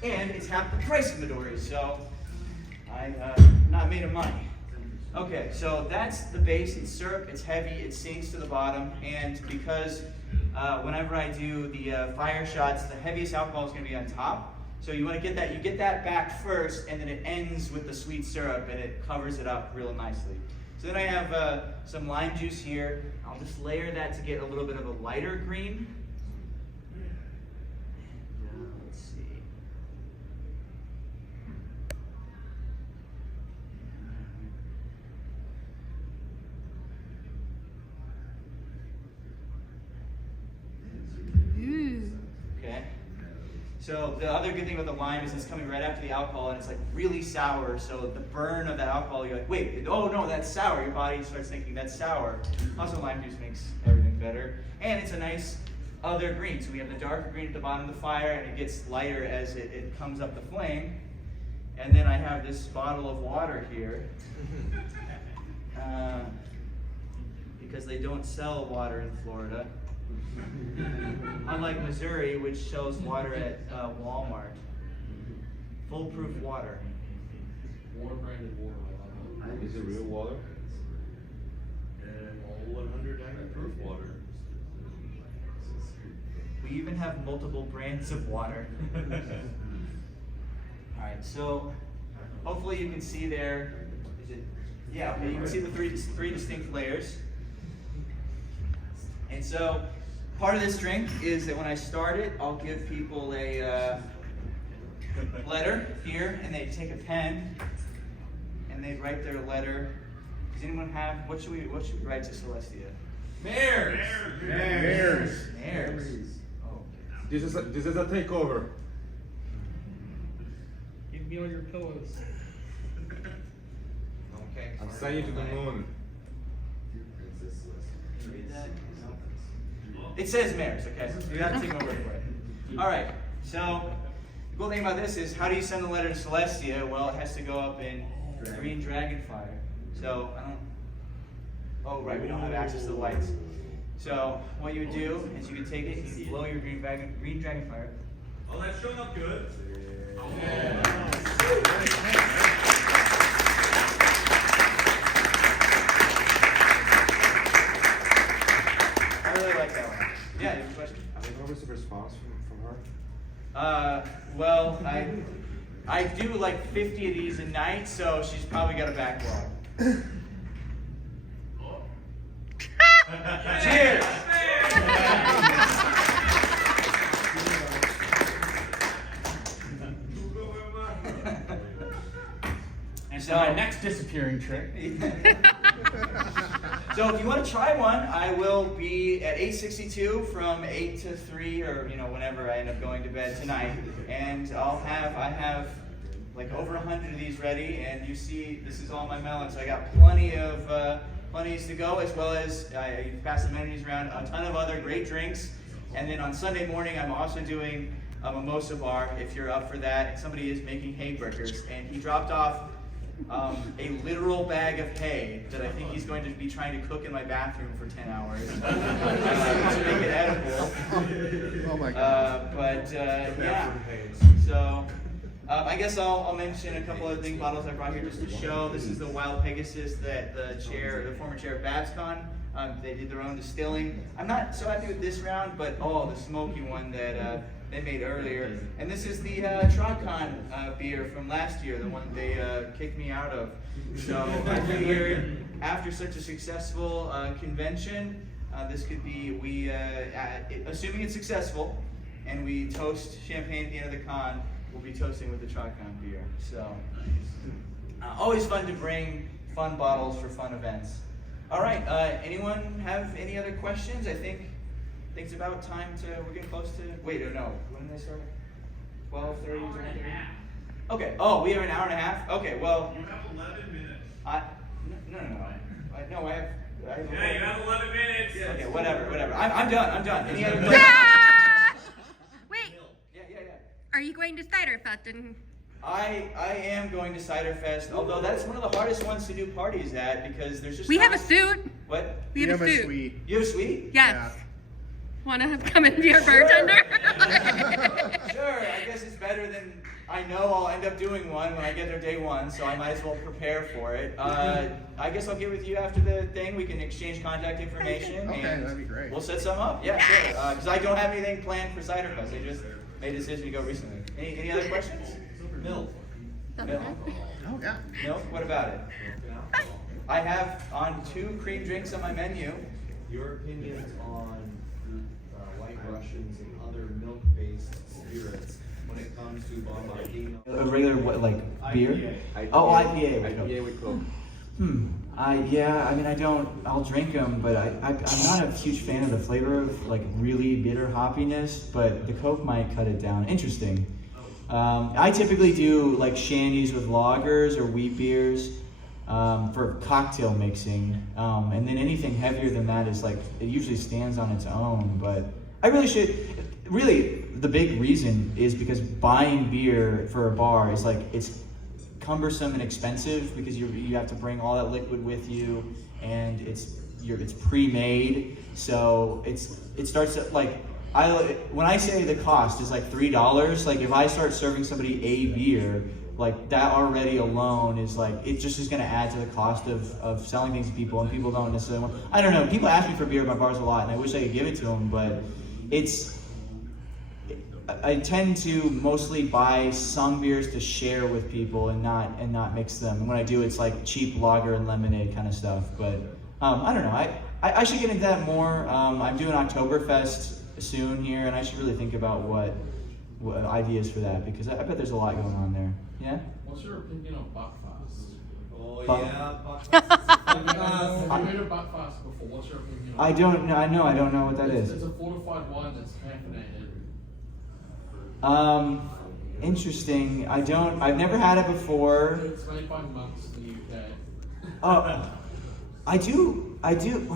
And it's half the price of Midori, so I not made of money. Okay, so that's the base. It's syrup, it's heavy, it sinks to the bottom, and because whenever I do the fire shots, the heaviest alcohol is going to be on top. So you want to get that, you get that back first, and then it ends with the sweet syrup, and it covers it up real nicely. So then I have some lime juice here. I'll just layer that to get a little bit of a lighter green. Let's see. Okay. So the other good thing about the lime is it's coming right after the alcohol, and it's like really sour. So the burn of that alcohol, you're like, wait, oh no, that's sour. Your body starts thinking that's sour. Also, lime juice makes everything better, and it's a nice other green. So we have the darker green at the bottom of the fire, and it gets lighter as it comes up the flame. And then I have this bottle of water here, because they don't sell water in Florida. Unlike Missouri, which sells water at Walmart. Foolproof water. War branded water. Is it real water? All 100 proof water. We even have multiple brands of water. Alright, so hopefully you can see there. Is it? Yeah, okay, you can see the three distinct layers. And so part of this drink is that when I start it, I'll give people a letter here, and they take a pen and they write their letter. Does anyone have, what should we write to Celestia? Mares! Mares. Mares. Oh. This is a takeover. Give me all your pillows. Okay. I'm sending you to the moon. Can you read that? No. It says Mares, okay? You have to take my word for it. All right, so the cool thing about this is, how do you send the letter to Celestia? Well, it has to go up in green dragon fire. So I don't. Oh, right, we don't have access to the lights. So what you would do is you could take it, you blow your green dragon fire. Oh, that's showing up good. I really like that one. Yeah, you have a question? Have you noticed a response from her? Well, I do like 50 of these a night, so she's probably got a backlog. Cheers! And so my next disappearing trick. So if you want to try one, I will be at 8:62 from 8 to 3, or whenever I end up going to bed tonight, and I have like over 100 of these ready, and you see this is all my melons. So I got plenty to go, as well as I pass the amenities around, a ton of other great drinks, and then on Sunday morning I'm also doing a mimosa bar if you're up for that. Somebody is making hay brickers, and he dropped off a literal bag of hay that I think he's going to be trying to cook in my bathroom for 10 hours to make it edible. Oh my God. Yeah. So I guess I'll mention a couple of thing bottles I brought here just to show. This is the Wild Pegasus that the former chair of BabsCon, they did their own distilling. I'm not so happy with this round, but the smoky one that they made earlier. And this is the TrodCon beer from last year, the one they kicked me out of. So I figured after such a successful convention, this could be, assuming it's successful, and we toast champagne at the end of the con, we'll be toasting with the TrodCon beer. So always fun to bring fun bottles for fun events. All right, anyone have any other questions? I think it's about time we're getting close to, wait, no, when did they start? 12:30, 12:30? Okay, we have an hour and a half? Okay, well. You have 11 minutes. No, I have. Yeah, you have 11 minutes. Okay, whatever. I'm done. Any other questions? Wait, Yeah. are you going to Ciderfest? And I am going to Ciderfest, although that's one of the hardest ones to do parties at because there's just we not have a suit. What? We have a suit. suite. You have a suite? Yes. Want to come and be our bartender? Sure. Sure, I guess it's better than I know I'll end up doing one when I get there day one, so I might as well prepare for it. I guess I'll get with you after the thing. We can exchange contact information. Okay, and that'd be great. We'll set some up. Yeah, sure. Because I don't have anything planned for Cider Fest. I just made a decision to go recently. Any other questions? Milk. Milk? Oh, yeah. Milk? What about it? I have on 2 cream drinks on my menu. Your opinions on White Russians and other milk-based spirits when it comes to Bombardino? A regular what, like beer? IPA. Oh, IPA. IPA with Coke. I'll drink them, but I'm not a huge fan of the flavor of like really bitter hoppiness, but the Coke might cut it down. Interesting. I typically do like shandies with lagers or wheat beers for cocktail mixing, and then anything heavier than that is like, it usually stands on its own, but I really the big reason is because buying beer for a bar is like, it's cumbersome and expensive because you have to bring all that liquid with you, and it's pre-made, so it starts to, like, when I say the cost is like $3, like if I start serving somebody a beer, like that already alone is like, it just is going to add to the cost of selling things to people, and people don't necessarily want, I don't know, people ask me for beer at my bars a lot, and I wish I could give it to them, but I tend to mostly buy some beers to share with people and not mix them. And when I do, it's like cheap lager and lemonade kind of stuff. But I don't know. I should get into that more. I'm doing Oktoberfest soon here, and I should really think about what ideas for that, because I bet there's a lot going on there. Yeah. What's your opinion on Buckfast? Oh Buck- yeah, Have you heard of Buckfast before? What's your opinion on I don't know. I don't know what that It's is. a fortified wine that's caffeinated. Interesting. I've never had it before. It's made by monks in the UK. Oh, I do.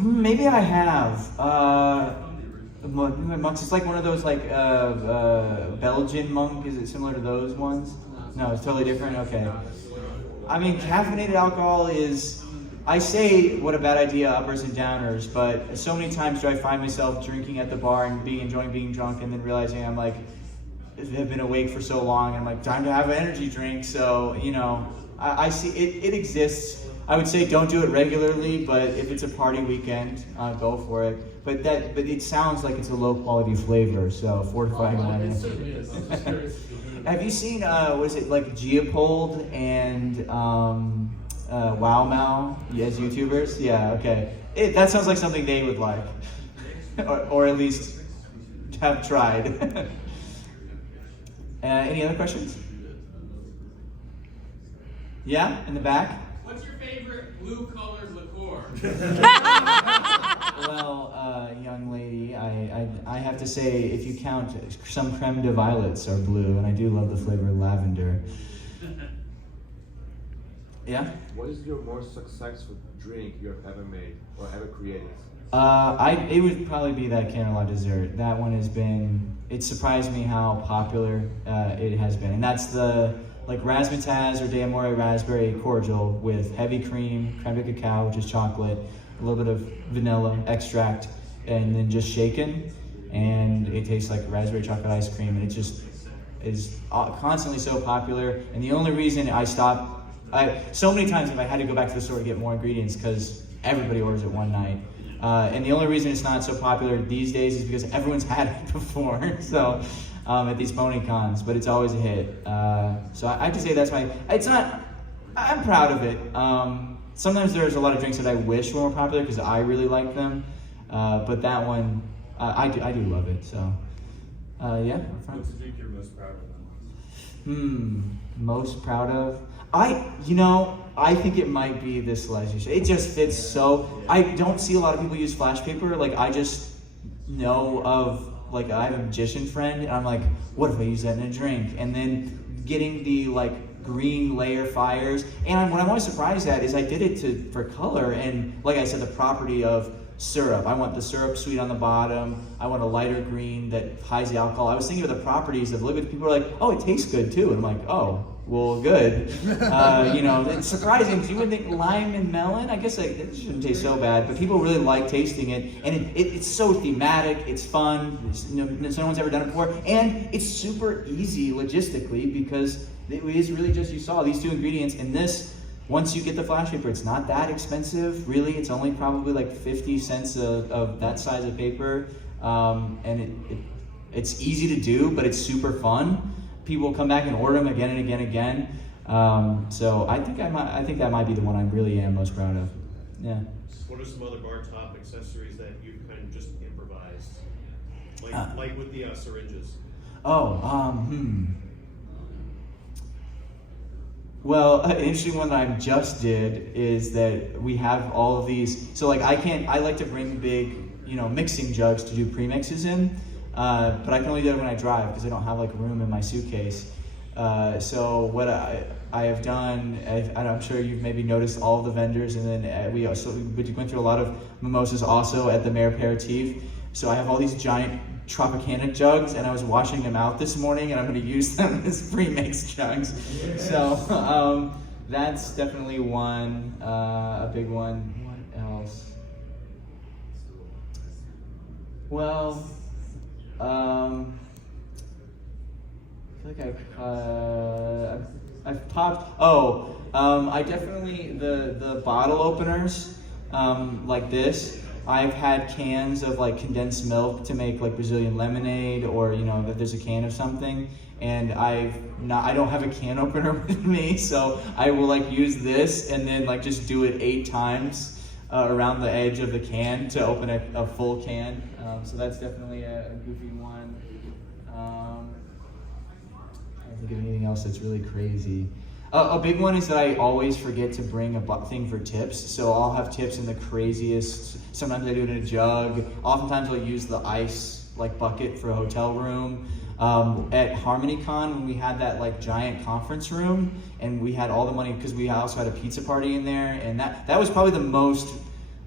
Maybe I have. Monks. It's like one of those like Belgian monk. Is it similar to those ones? No, it's totally different. Okay. I mean, caffeinated alcohol is. I say what a bad idea, uppers and downers, but so many times do I find myself drinking at the bar and enjoying being drunk, and then realizing I'm like, have been awake for so long, and I'm like, time to have an energy drink. So, I see it exists. I would say don't do it regularly, but if it's a party weekend, go for it. But it sounds like it's a low quality flavor, so fortified wine. It certainly is. I'm just curious. Have you seen was it like Geopold and Wow Mau as YouTubers? Yeah, okay. That sounds like something they would like, or at least have tried. Any other questions? Yeah, in the back? What's your favorite blue colored liqueur? Well, young lady, I have to say, if you count, some creme de violets are blue, and I do love the flavor of lavender. Yeah? What is your most successful drink you have ever made or ever created? It would probably be that Canela dessert. That one has been, it surprised me how popular it has been. And that's the, like, razzmatazz or d'amore raspberry cordial with heavy cream, creme de cacao, which is chocolate, a little bit of vanilla extract, and then just shaken. And it tastes like raspberry chocolate ice cream, and it just is constantly so popular. And the only reason I stopped, so many times if I had to go back to the store to get more ingredients, because everybody orders it one night. And the only reason it's not so popular these days is because everyone's had it before. So at these pony cons, but it's always a hit. So I have to say that's I'm proud of it. Sometimes there's a lot of drinks that I wish were more popular because I really like them. But that one, I do love it. So yeah. What's the drink you're most proud of? Most proud of? I think it might be this slice. It just fits so. I don't see a lot of people use flash paper. Like, I just know of, like, I have a magician friend, and I'm like, what if I use that in a drink? And then getting the, like, green layer fires. And what I'm always surprised at is I did it for color, and like I said, the property of syrup. I want the syrup sweet on the bottom. I want a lighter green that hides the alcohol. I was thinking of the properties of liquids. People are like, oh, it tastes good too. And I'm like, oh, well, good. It's surprising because you wouldn't think lime and melon. I guess it shouldn't taste so bad, but people really like tasting it, and it's so thematic. It's fun. No one's ever done it before, and it's super easy logistically because it is really just, you saw these two ingredients, and this. Once you get the flash paper, it's not that expensive. Really, it's only probably like 50 cents of that size of paper, and it's easy to do, but it's super fun. People will come back and order them again and again and again. So I think that might be the one I really am most proud of. Yeah. What are some other bar top accessories that you've kind of just improvised, like with the syringes? Well, an interesting one that I just did is that we have all of these. So like I like to bring big, mixing jugs to do premixes in, but I can only do it when I drive because I don't have like room in my suitcase. So what I have done, and I'm sure you've maybe noticed all of the vendors, and then we went through a lot of mimosas also at the Mare Fair. So I have all these giant Tropicana jugs, and I was washing them out this morning, and I'm going to use them as pre-mixed jugs. So that's definitely one, a big one. What else? Well, I feel like I've popped. I definitely the bottle openers like this. I've had cans of like condensed milk to make like Brazilian lemonade, or that there's a can of something, and I don't have a can opener with me, so I will like use this and then like just do it 8 times around the edge of the can to open a full can. So that's definitely a goofy one. I don't think of anything else that's really crazy. A big one is that I always forget to bring a thing for tips. So I'll have tips in the craziest. Sometimes I do it in a jug. Oftentimes I'll use the ice like bucket for a hotel room. At HarmonyCon, when we had that like giant conference room, and we had all the money because we also had a pizza party in there, and that was probably the most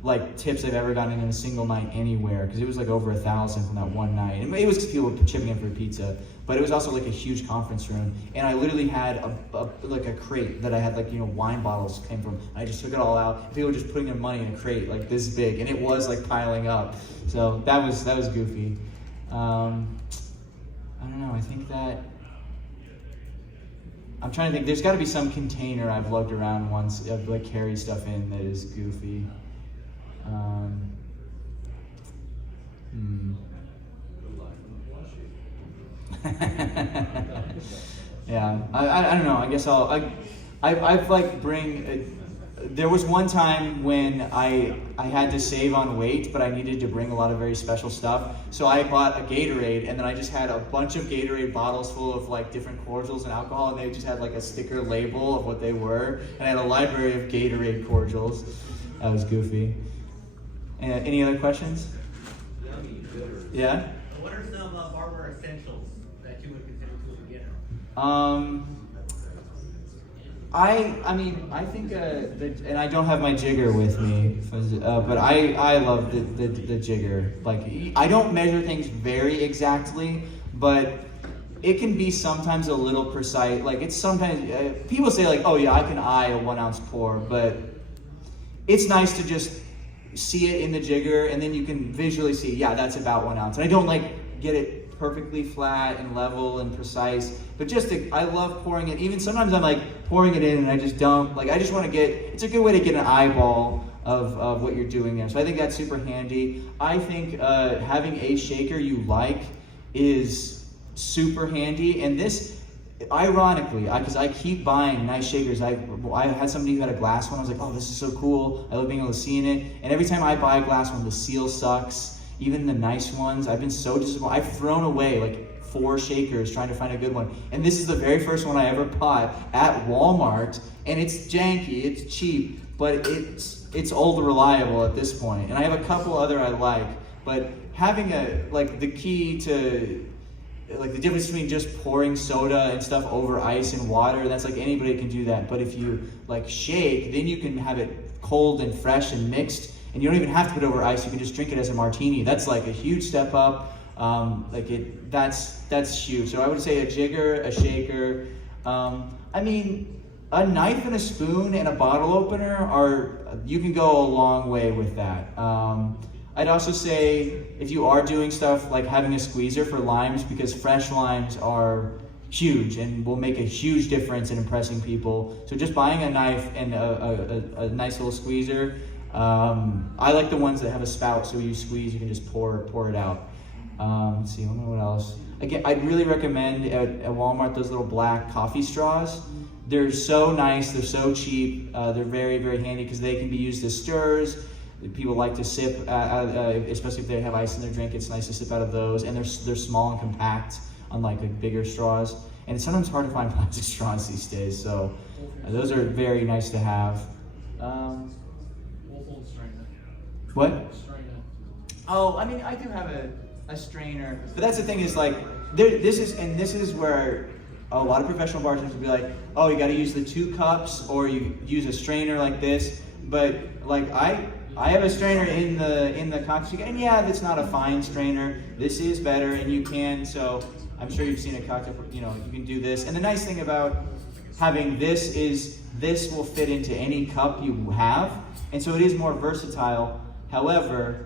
like tips I've ever gotten in a single night anywhere, because it was like over 1,000 from that one night. And it was because people were chipping in for pizza, but it was also like a huge conference room. And I literally had a crate that I had like wine bottles came from. I just took it all out. People were just putting their money in a crate like this big, and it was like piling up. So that was goofy. I don't know. I think that I'm trying to think. There's got to be some container I've lugged around once, like carry stuff in, that is goofy. Yeah, I don't know. I guess I've like there was one time when I had to save on weight, but I needed to bring a lot of very special stuff. So I bought a Gatorade, and then I just had a bunch of Gatorade bottles full of like different cordials and alcohol, and they just had like a sticker label of what they were. And I had a library of Gatorade cordials. That was goofy. Any other questions? Yeah? What are some barber essentials that you would consider to a beginner? I think and I don't have my jigger with me, but I love the jigger. Like, I don't measure things very exactly, but it can be sometimes a little precise. Like, it's sometimes people say like, oh yeah, I can eye a 1 ounce pour, but it's nice to just see it in the jigger, and then you can visually see, yeah, that's about 1 ounce. And I don't like get it perfectly flat and level and precise, but I love pouring it. Even sometimes I'm like pouring it in and I just dump. Like, I just want to it's a good way to get an eyeball of what you're doing there. So I think that's super handy. I think having a shaker you like is super handy. And this, ironically, because I keep buying nice shakers. I had somebody who had a glass one. I was like, oh, this is so cool. I love being able to see in it. And every time I buy a glass one, the seal sucks. Even the nice ones, I've been so disappointed. I've thrown away like 4 shakers trying to find a good one. And this is the very first one I ever bought at Walmart. And it's janky, it's cheap, but it's old reliable at this point. And I have a couple other I like, but having the key to like the difference between just pouring soda and stuff over ice and water, that's like anybody can do that. But if you like shake, then you can have it cold and fresh and mixed, and you don't even have to put it over ice. You can just drink it as a martini. That's like a huge step up. That's huge. So I would say a jigger, a shaker, I mean, a knife and a spoon and a bottle opener you can go a long way with that. I'd also say if you are doing stuff like having a squeezer for limes, because fresh limes are huge and will make a huge difference in impressing people. So just buying a knife and a nice little squeezer. I like the ones that have a spout, so you squeeze, you can just pour it out. Let's see, I don't know what else. Again, I'd really recommend at Walmart those little black coffee straws. They're so nice, they're so cheap, they're very, very handy because they can be used as stirrers. People like to sip, especially if they have ice in their drink, it's nice to sip out of those. And they're small and compact, unlike like bigger straws. And it's sometimes hard to find plastic straws these days, so those are very nice to have. What? Oh, I mean, I do have a strainer, but that's the thing is like, this is where a lot of professional bartenders will be like, oh, you got to use the 2 cups, or you use a strainer like this. But like I have a strainer in the cocktail, and yeah, that's not a fine strainer. This is better, and you can. So I'm sure you've seen a cocktail. You know, you can do this. And the nice thing about having this is this will fit into any cup you have, and so it is more versatile. However,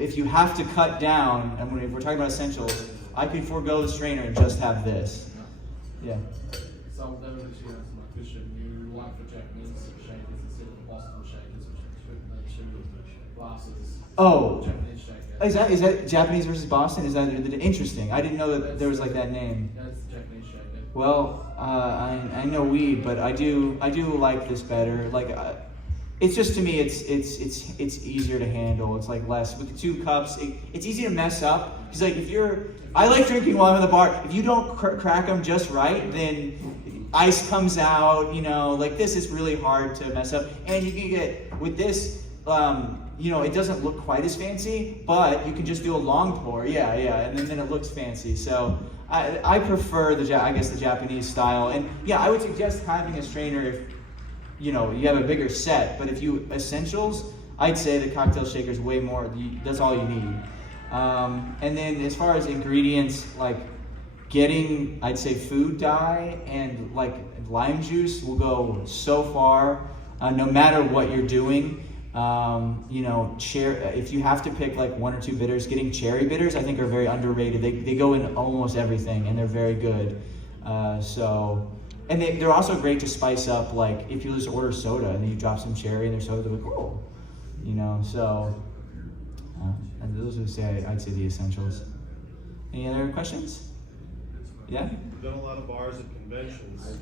if you have to cut down, and if we're talking about essentials, I could forego the strainer and just have this. Yeah. So there was actually my question. You like for Japanese shakers instead of Boston shakers, which are two glasses. Oh. Japanese shaker. Is that Japanese versus Boston? Is that interesting? I didn't know that there was like that name. That's the Japanese shaker. Well, I know weed, but I do like this better. Like, it's just, to me, it's easier to handle. It's like less with the 2 cups. It's easy to mess up because like I like drinking while I'm in the bar. If you don't crack them just right, then ice comes out. You know, like this is really hard to mess up. And you can get with this. You know, it doesn't look quite as fancy, but you can just do a long pour. Yeah, and then it looks fancy. So I prefer the Japanese style. And yeah, I would suggest having a strainer if you know you have a bigger set. But if you essentials, I'd say the cocktail shaker is way more. That's all you need. And then as far as ingredients, like getting, I'd say food dye and like lime juice will go so far, no matter what you're doing. You know, if you have to pick like 1 or 2 bitters, getting cherry bitters I think are very underrated. They go in almost everything and they're very good. And they're also great to spice up, like if you just order soda and then you drop some cherry in their soda, they're like, oh, you know, so and those would say, I'd say the essentials. Any other questions? Yeah? We've done a lot of bars and conventions.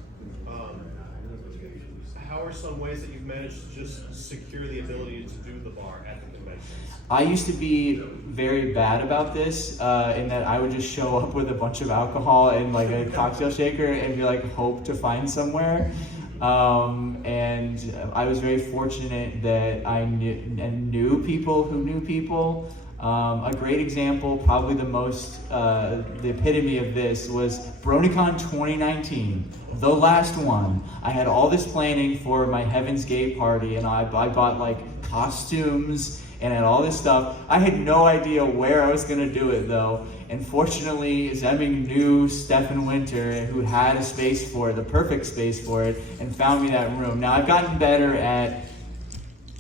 How are some ways that you've managed to just secure the ability to do the bar at the conventions? I used to be very bad about this, in that I would just show up with a bunch of alcohol and like a cocktail shaker and be like, hope to find somewhere. And I was very fortunate that I knew people who knew people. A great example, probably the epitome of this was BronyCon 2019, the last one. I had all this planning for my Heaven's Gate party, and I bought like costumes and had all this stuff. I had no idea where I was gonna do it though, and fortunately Zemming knew Stefan Winter, who had a space for it, the perfect space for it, and found me that room. Now I've gotten better at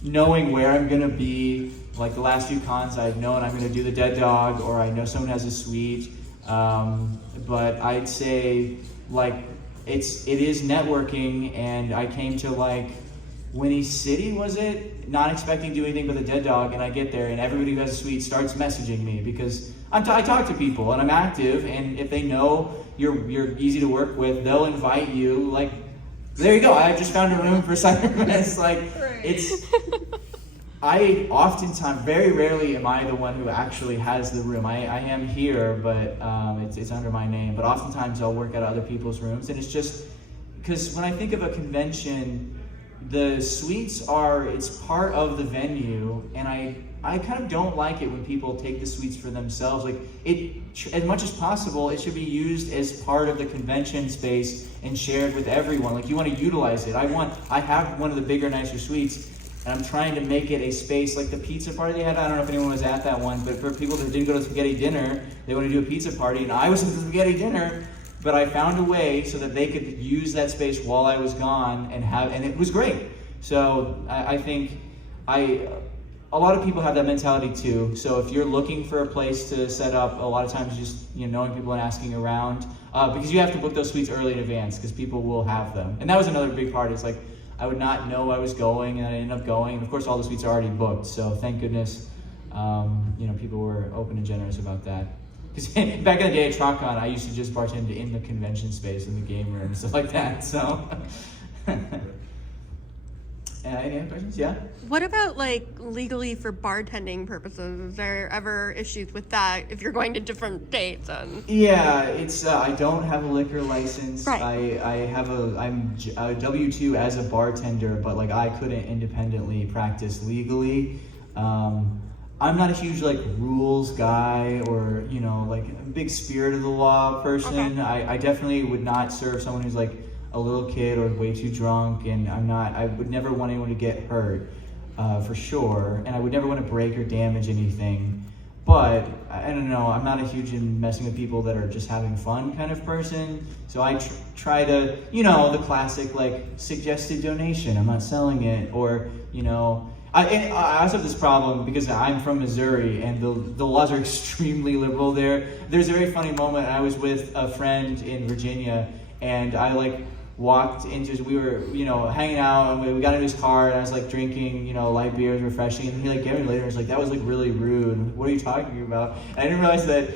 knowing where I'm gonna be. Like the last few cons, I've known I'm going to do the Dead Dog, or I know someone has a suite. But I'd say like it is networking, and I came to like Winnie City, was it? Not expecting to do anything but the Dead Dog, and I get there, and everybody who has a suite starts messaging me because I talk to people and I'm active, and if they know you're easy to work with, they'll invite you. Like, there you go. I just found a room for Cybermess. Like, it's. I oftentimes, very rarely am I the one who actually has the room. I am here, but it's under my name. But oftentimes I'll work at other people's rooms, and it's just because when I think of a convention, the suites it's part of the venue, and I kind of don't like it when people take the suites for themselves. Like, as much as possible, it should be used as part of the convention space and shared with everyone. Like, you want to utilize it. I have one of the bigger, nicer suites, and I'm trying to make it a space like the pizza party they had. I don't know if anyone was at that one, but for people that didn't go to spaghetti dinner, they want to do a pizza party, and I was at the spaghetti dinner, but I found a way so that they could use that space while I was gone and it was great. So I think a lot of people have that mentality too. So if you're looking for a place to set up, a lot of times just knowing people and asking around, because you have to book those suites early in advance because people will have them. And that was another big part. It's like I would not know I was going and I ended up going. And of course all the suites are already booked. So thank goodness, people were open and generous about that. Because back in the day at TrotCon, I used to just bartend in the convention space, in the game room, and stuff like that. So. Any other questions? Yeah? What about like legally for bartending purposes? Is there ever issues with that if you're going to different states? Yeah, it's I don't have a liquor license. Right. I'm a W-2 as a bartender, but like I couldn't independently practice legally. I'm not a huge like rules guy or like a big spirit of the law person. Okay. I definitely would not serve someone who's like a little kid or way too drunk, and I would never want anyone to get hurt, for sure, and I would never want to break or damage anything, but I don't know, I'm not a huge in messing with people that are just having fun kind of person, so I try to, the classic like suggested donation, I'm not selling it, or, I also have this problem because I'm from Missouri and the laws are extremely liberal there. There's a very funny moment, I was with a friend in Virginia, and I like walked into, we were, hanging out, and we got into his car, and I was like drinking, light beers, refreshing, and he like gave me later, and was like, that was like really rude. What are you talking about? And I didn't realize that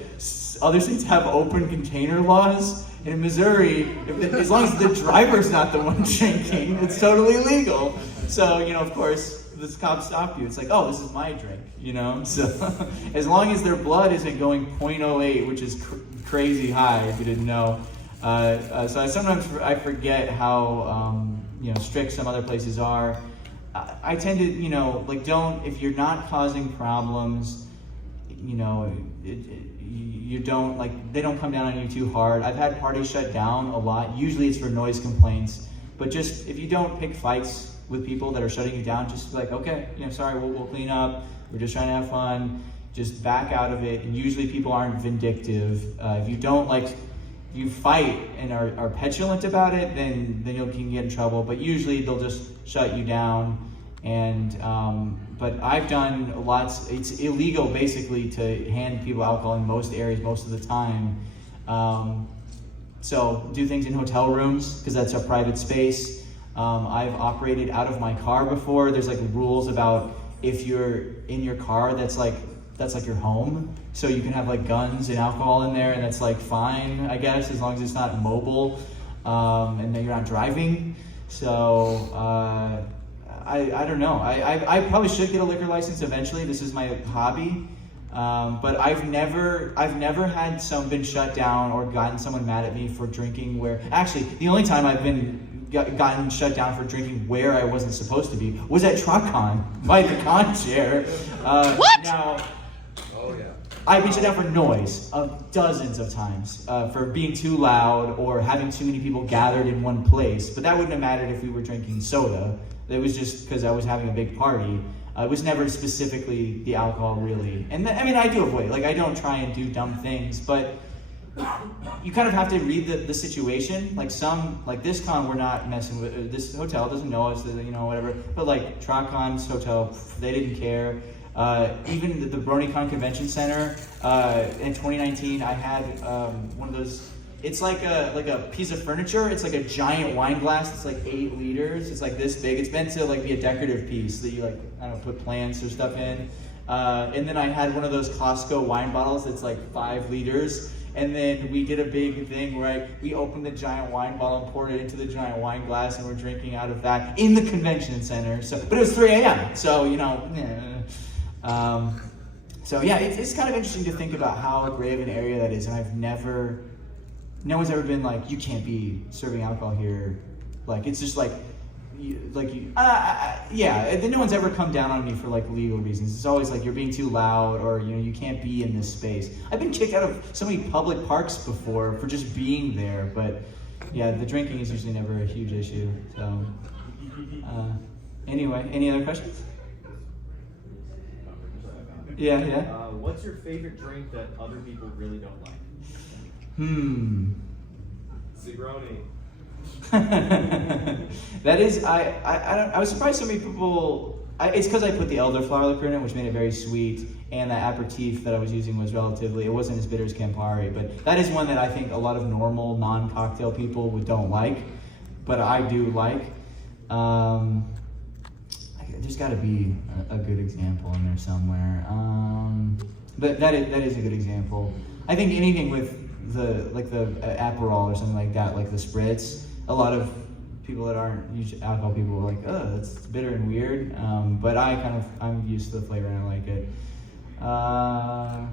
other states have open container laws. In Missouri, as long as the driver's not the one drinking, it's totally legal. So, of course, the cops stop you. It's like, oh, this is my drink, So, as long as their blood isn't going 0.08, which is crazy high, if you didn't know. So sometimes I forget how strict some other places are. I tend to don't, if you're not causing problems, you don't they don't come down on you too hard. I've had parties shut down a lot. Usually it's for noise complaints, but just if you don't pick fights with people that are shutting you down, just like, okay, sorry, we'll clean up. We're just trying to have fun. Just back out of it. And usually people aren't vindictive. If you don't you fight and are petulant about it, then you can get in trouble. But usually they'll just shut you down. And but I've done lots. It's illegal basically to hand people alcohol in most areas most of the time. So do things in hotel rooms because that's a private space. I've operated out of my car before. There's like rules about if you're in your car that's like your home, so you can have like guns and alcohol in there, and that's like fine, I guess, as long as it's not mobile, and then you're not driving. So I don't know. I probably should get a liquor license eventually. This is my hobby, but I've never had been shut down or gotten someone mad at me for drinking where. Actually, the only time I've been gotten shut down for drinking where I wasn't supposed to be was at TrotCon by the con chair. What? Now, Oh yeah. I've been shut down for noise dozens of times, for being too loud or having too many people gathered in one place. But that wouldn't have mattered if we were drinking soda. It was just because I was having a big party. It was never specifically the alcohol, really. And I do avoid it. I don't try and do dumb things, but you kind of have to read the situation. This con, we're not messing with. This hotel doesn't know us, whatever. But TrotCon's hotel, they didn't care. Even the BronyCon Convention Center, in 2019, I had one of those. It's like a piece of furniture. It's like a giant wine glass. It's like 8 liters. It's like this big. It's meant to be a decorative piece that you put plants or stuff in. And then I had one of those Costco wine bottles that's like 5 liters. And then we did a big thing where we opened the giant wine bottle and poured it into the giant wine glass, and we're drinking out of that in the convention center. So, but it was 3 a.m. So So yeah, it's kind of interesting to think about how grave an area that is, and no one's ever been like, you can't be serving alcohol here. It's just no one's ever come down on me for legal reasons. It's always you're being too loud, or you can't be in this space. I've been kicked out of so many public parks before for just being there, but yeah, the drinking is usually never a huge issue. So anyway, any other questions? Yeah. What's your favorite drink that other people really don't like? Zigroni. That is, I was surprised so many people. It's because I put the elderflower liqueur in it, which made it very sweet, and the aperitif that I was using was relatively. It wasn't as bitter as Campari, but that is one that I think a lot of normal non-cocktail people don't like, but I do like. There's got to be a good example in there somewhere. But that is a good example. I think anything with the Aperol or something like that, like the spritz, a lot of people that aren't usually alcohol people are like, oh, that's bitter and weird. But I'm used to the flavor and I like it. I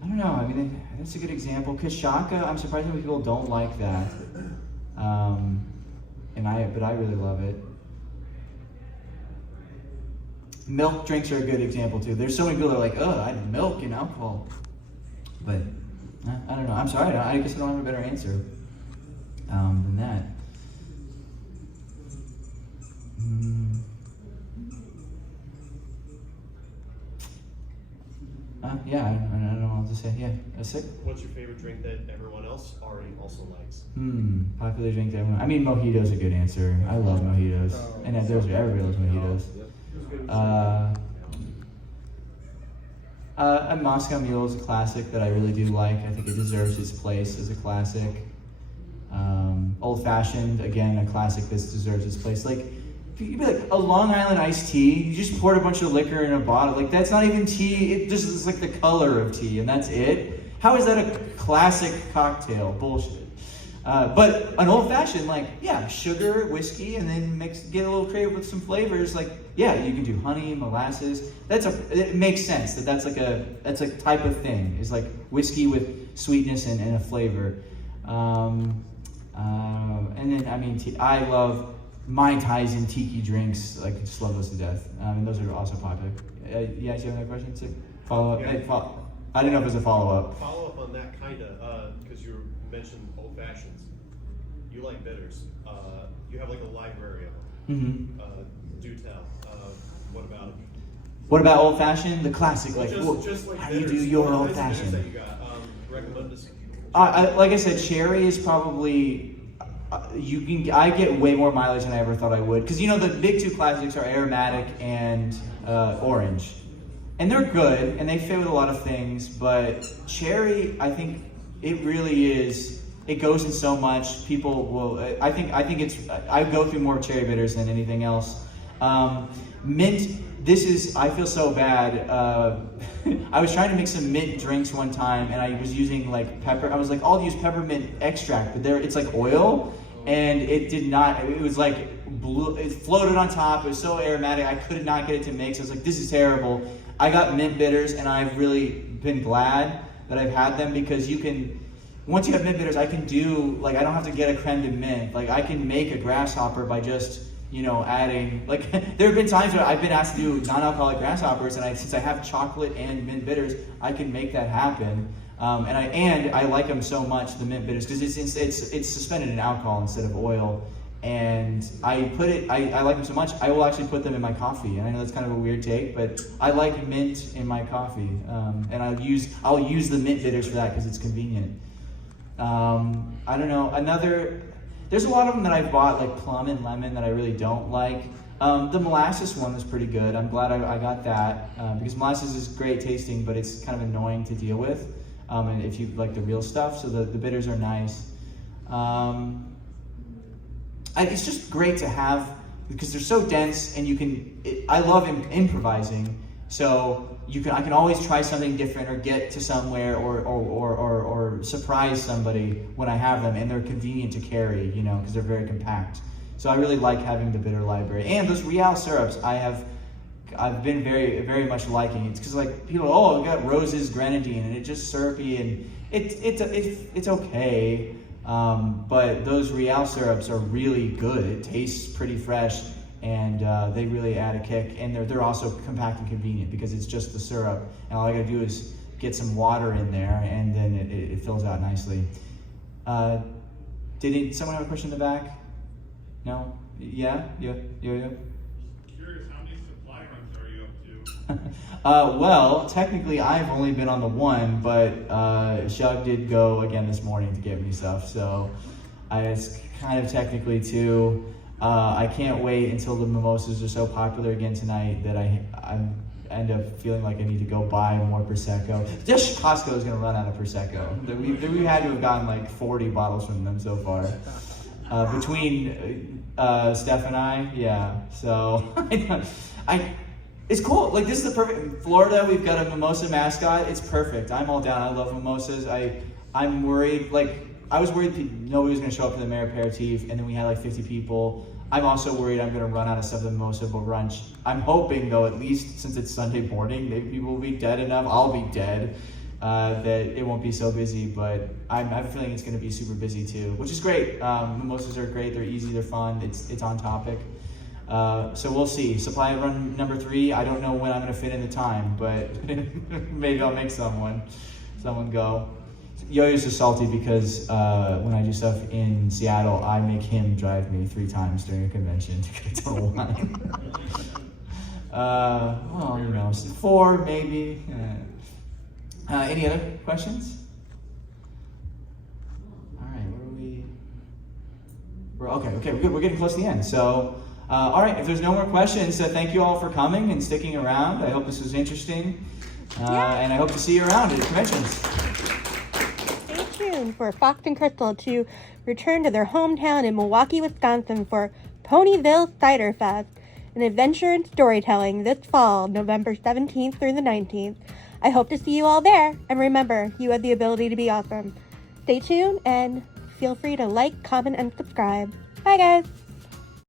don't know. I mean, that's a good example. Kashaka, I'm surprised that people don't like that. But I really love it. Milk drinks are a good example too. There's so many people that are like, oh, I had milk and alcohol. But I don't know. I'm sorry. I guess I don't have a better answer than that. Yeah, I don't know what to say. Yeah, that's it. What's your favorite drink that everyone else already also likes? Popular drink that everyone. I mean, mojito's a good answer. I love mojitos, and everybody loves mojitos. A Moscow Mule is a classic that I really do like. I think it deserves its place as a classic. Old Fashioned, again, a classic that deserves its place. Like, you'd be like, a Long Island iced tea, you just poured a bunch of liquor in a bottle. Like, that's not even tea, it just is like the color of tea, and that's it. How is that a classic cocktail? Bullshit. But an old fashioned, like, yeah, sugar, whiskey, and then get a little creative with some flavors. Like, yeah, you can do honey, molasses. It makes sense that's a type of thing. It's like whiskey with sweetness and a flavor. And then, I mean, I love Mai Tais and tiki drinks. Like, just love those to death. And those are also popular. Yeah, do you have another question? Follow up? Yeah. Hey, I didn't know if it was a follow-up. Follow up on that because you mentioned old fashions. You like bitters. You have like a library of them. Do tell. What about them? What about old fashioned? The classic, Well, like, just like how bitters. do you do your What old kinds of bitters fashioned? that you got? Recommend us. Like I said, cherry is probably I get way more mileage than I ever thought I would, because the big two classics are aromatic and orange, and they're good and they fit with a lot of things. But cherry, I think it really is. It goes in so much. People will. I think I go through more cherry bitters than anything else. Mint. I feel so bad. I was trying to make some mint drinks one time, and I was using like pepper. I was like, I'll use peppermint extract, but it's like oil, and it did not. It was like blue. It floated on top. It was so aromatic. I could not get it to mix. I was like, this is terrible. I got mint bitters, and I've really been glad that I've had them, because once you have mint bitters, I can do, like, I don't have to get a creme de mint. Like, I can make a grasshopper by just, adding, like, there have been times where I've been asked to do non-alcoholic grasshoppers, and since I have chocolate and mint bitters, I can make that happen. And I like them so much, the mint bitters, because it's suspended in alcohol instead of oil. And I like them so much, I will actually put them in my coffee. And I know that's kind of a weird take, but I like mint in my coffee. And I'll use the mint bitters for that because it's convenient. I don't know, there's a lot of them that I bought, like plum and lemon, that I really don't like. The molasses one was pretty good. I'm glad I got that, because molasses is great tasting, but it's kind of annoying to deal with, and if you like the real stuff, so the bitters are nice. It's just great to have, because they're so dense, and I love improvising, so I can always try something different, or get to somewhere, or surprise somebody when I have them, and they're convenient to carry, because they're very compact. So I really like having the bitter library. And those Real syrups, I've been very, very much liking. It's because, like, people, I got Rose's grenadine, and it's just syrupy, and it's okay. But those Real syrups are really good. It tastes pretty fresh, and they really add a kick. And they're also compact and convenient, because it's just the syrup, and all I gotta do is get some water in there, and then it fills out nicely. Did someone have a question in the back? No? Yeah? Curious, how many supply runs are you up Well, technically I've only been on the one, but Shug did go again this morning to get me stuff, so it's kind of technically two. I can't wait until the mimosas are so popular again tonight that I end up feeling like I need to go buy more Prosecco. Just Costco is going to run out of Prosecco. We had to have gotten like 40 bottles from them so far. Between Steph and I, yeah. So it's cool. Like, this is the perfect. In Florida, we've got a mimosa mascot. It's perfect. I'm all down. I love mimosas. I'm worried. Like, I was worried nobody was going to show up to the Mare Aperitif, and then we had like 50 people. I'm also worried I'm going to run out of stuff at the mimosa brunch. I'm hoping, though, at least since it's Sunday morning, maybe people will be dead enough. I'll be dead. That it won't be so busy, but I have a feeling it's going to be super busy too, which is great. Mimosas are great. They're easy. They're fun. It's on topic. So we'll see. Supply run number 3. I don't know when I'm going to fit in the time, but maybe I'll make someone go. Yo-Yo's just salty because when I do stuff in Seattle, I make him drive me 3 times during a convention to get to the line. Well, 4 maybe. Any other questions? All right, what are we? Okay, we're getting close to the end. So, all right, if there's no more questions, thank you all for coming and sticking around. I hope this was interesting, and I hope to see you around at conventions. Stay tuned for Phauxe and Krystal to return to their hometown in Milwaukee, Wisconsin for Ponyville Cider Fest, an adventure in storytelling this fall, November 17th through the 19th. I hope to see you all there, and remember, you have the ability to be awesome. Stay tuned, and feel free to like, comment, and subscribe. Bye, guys!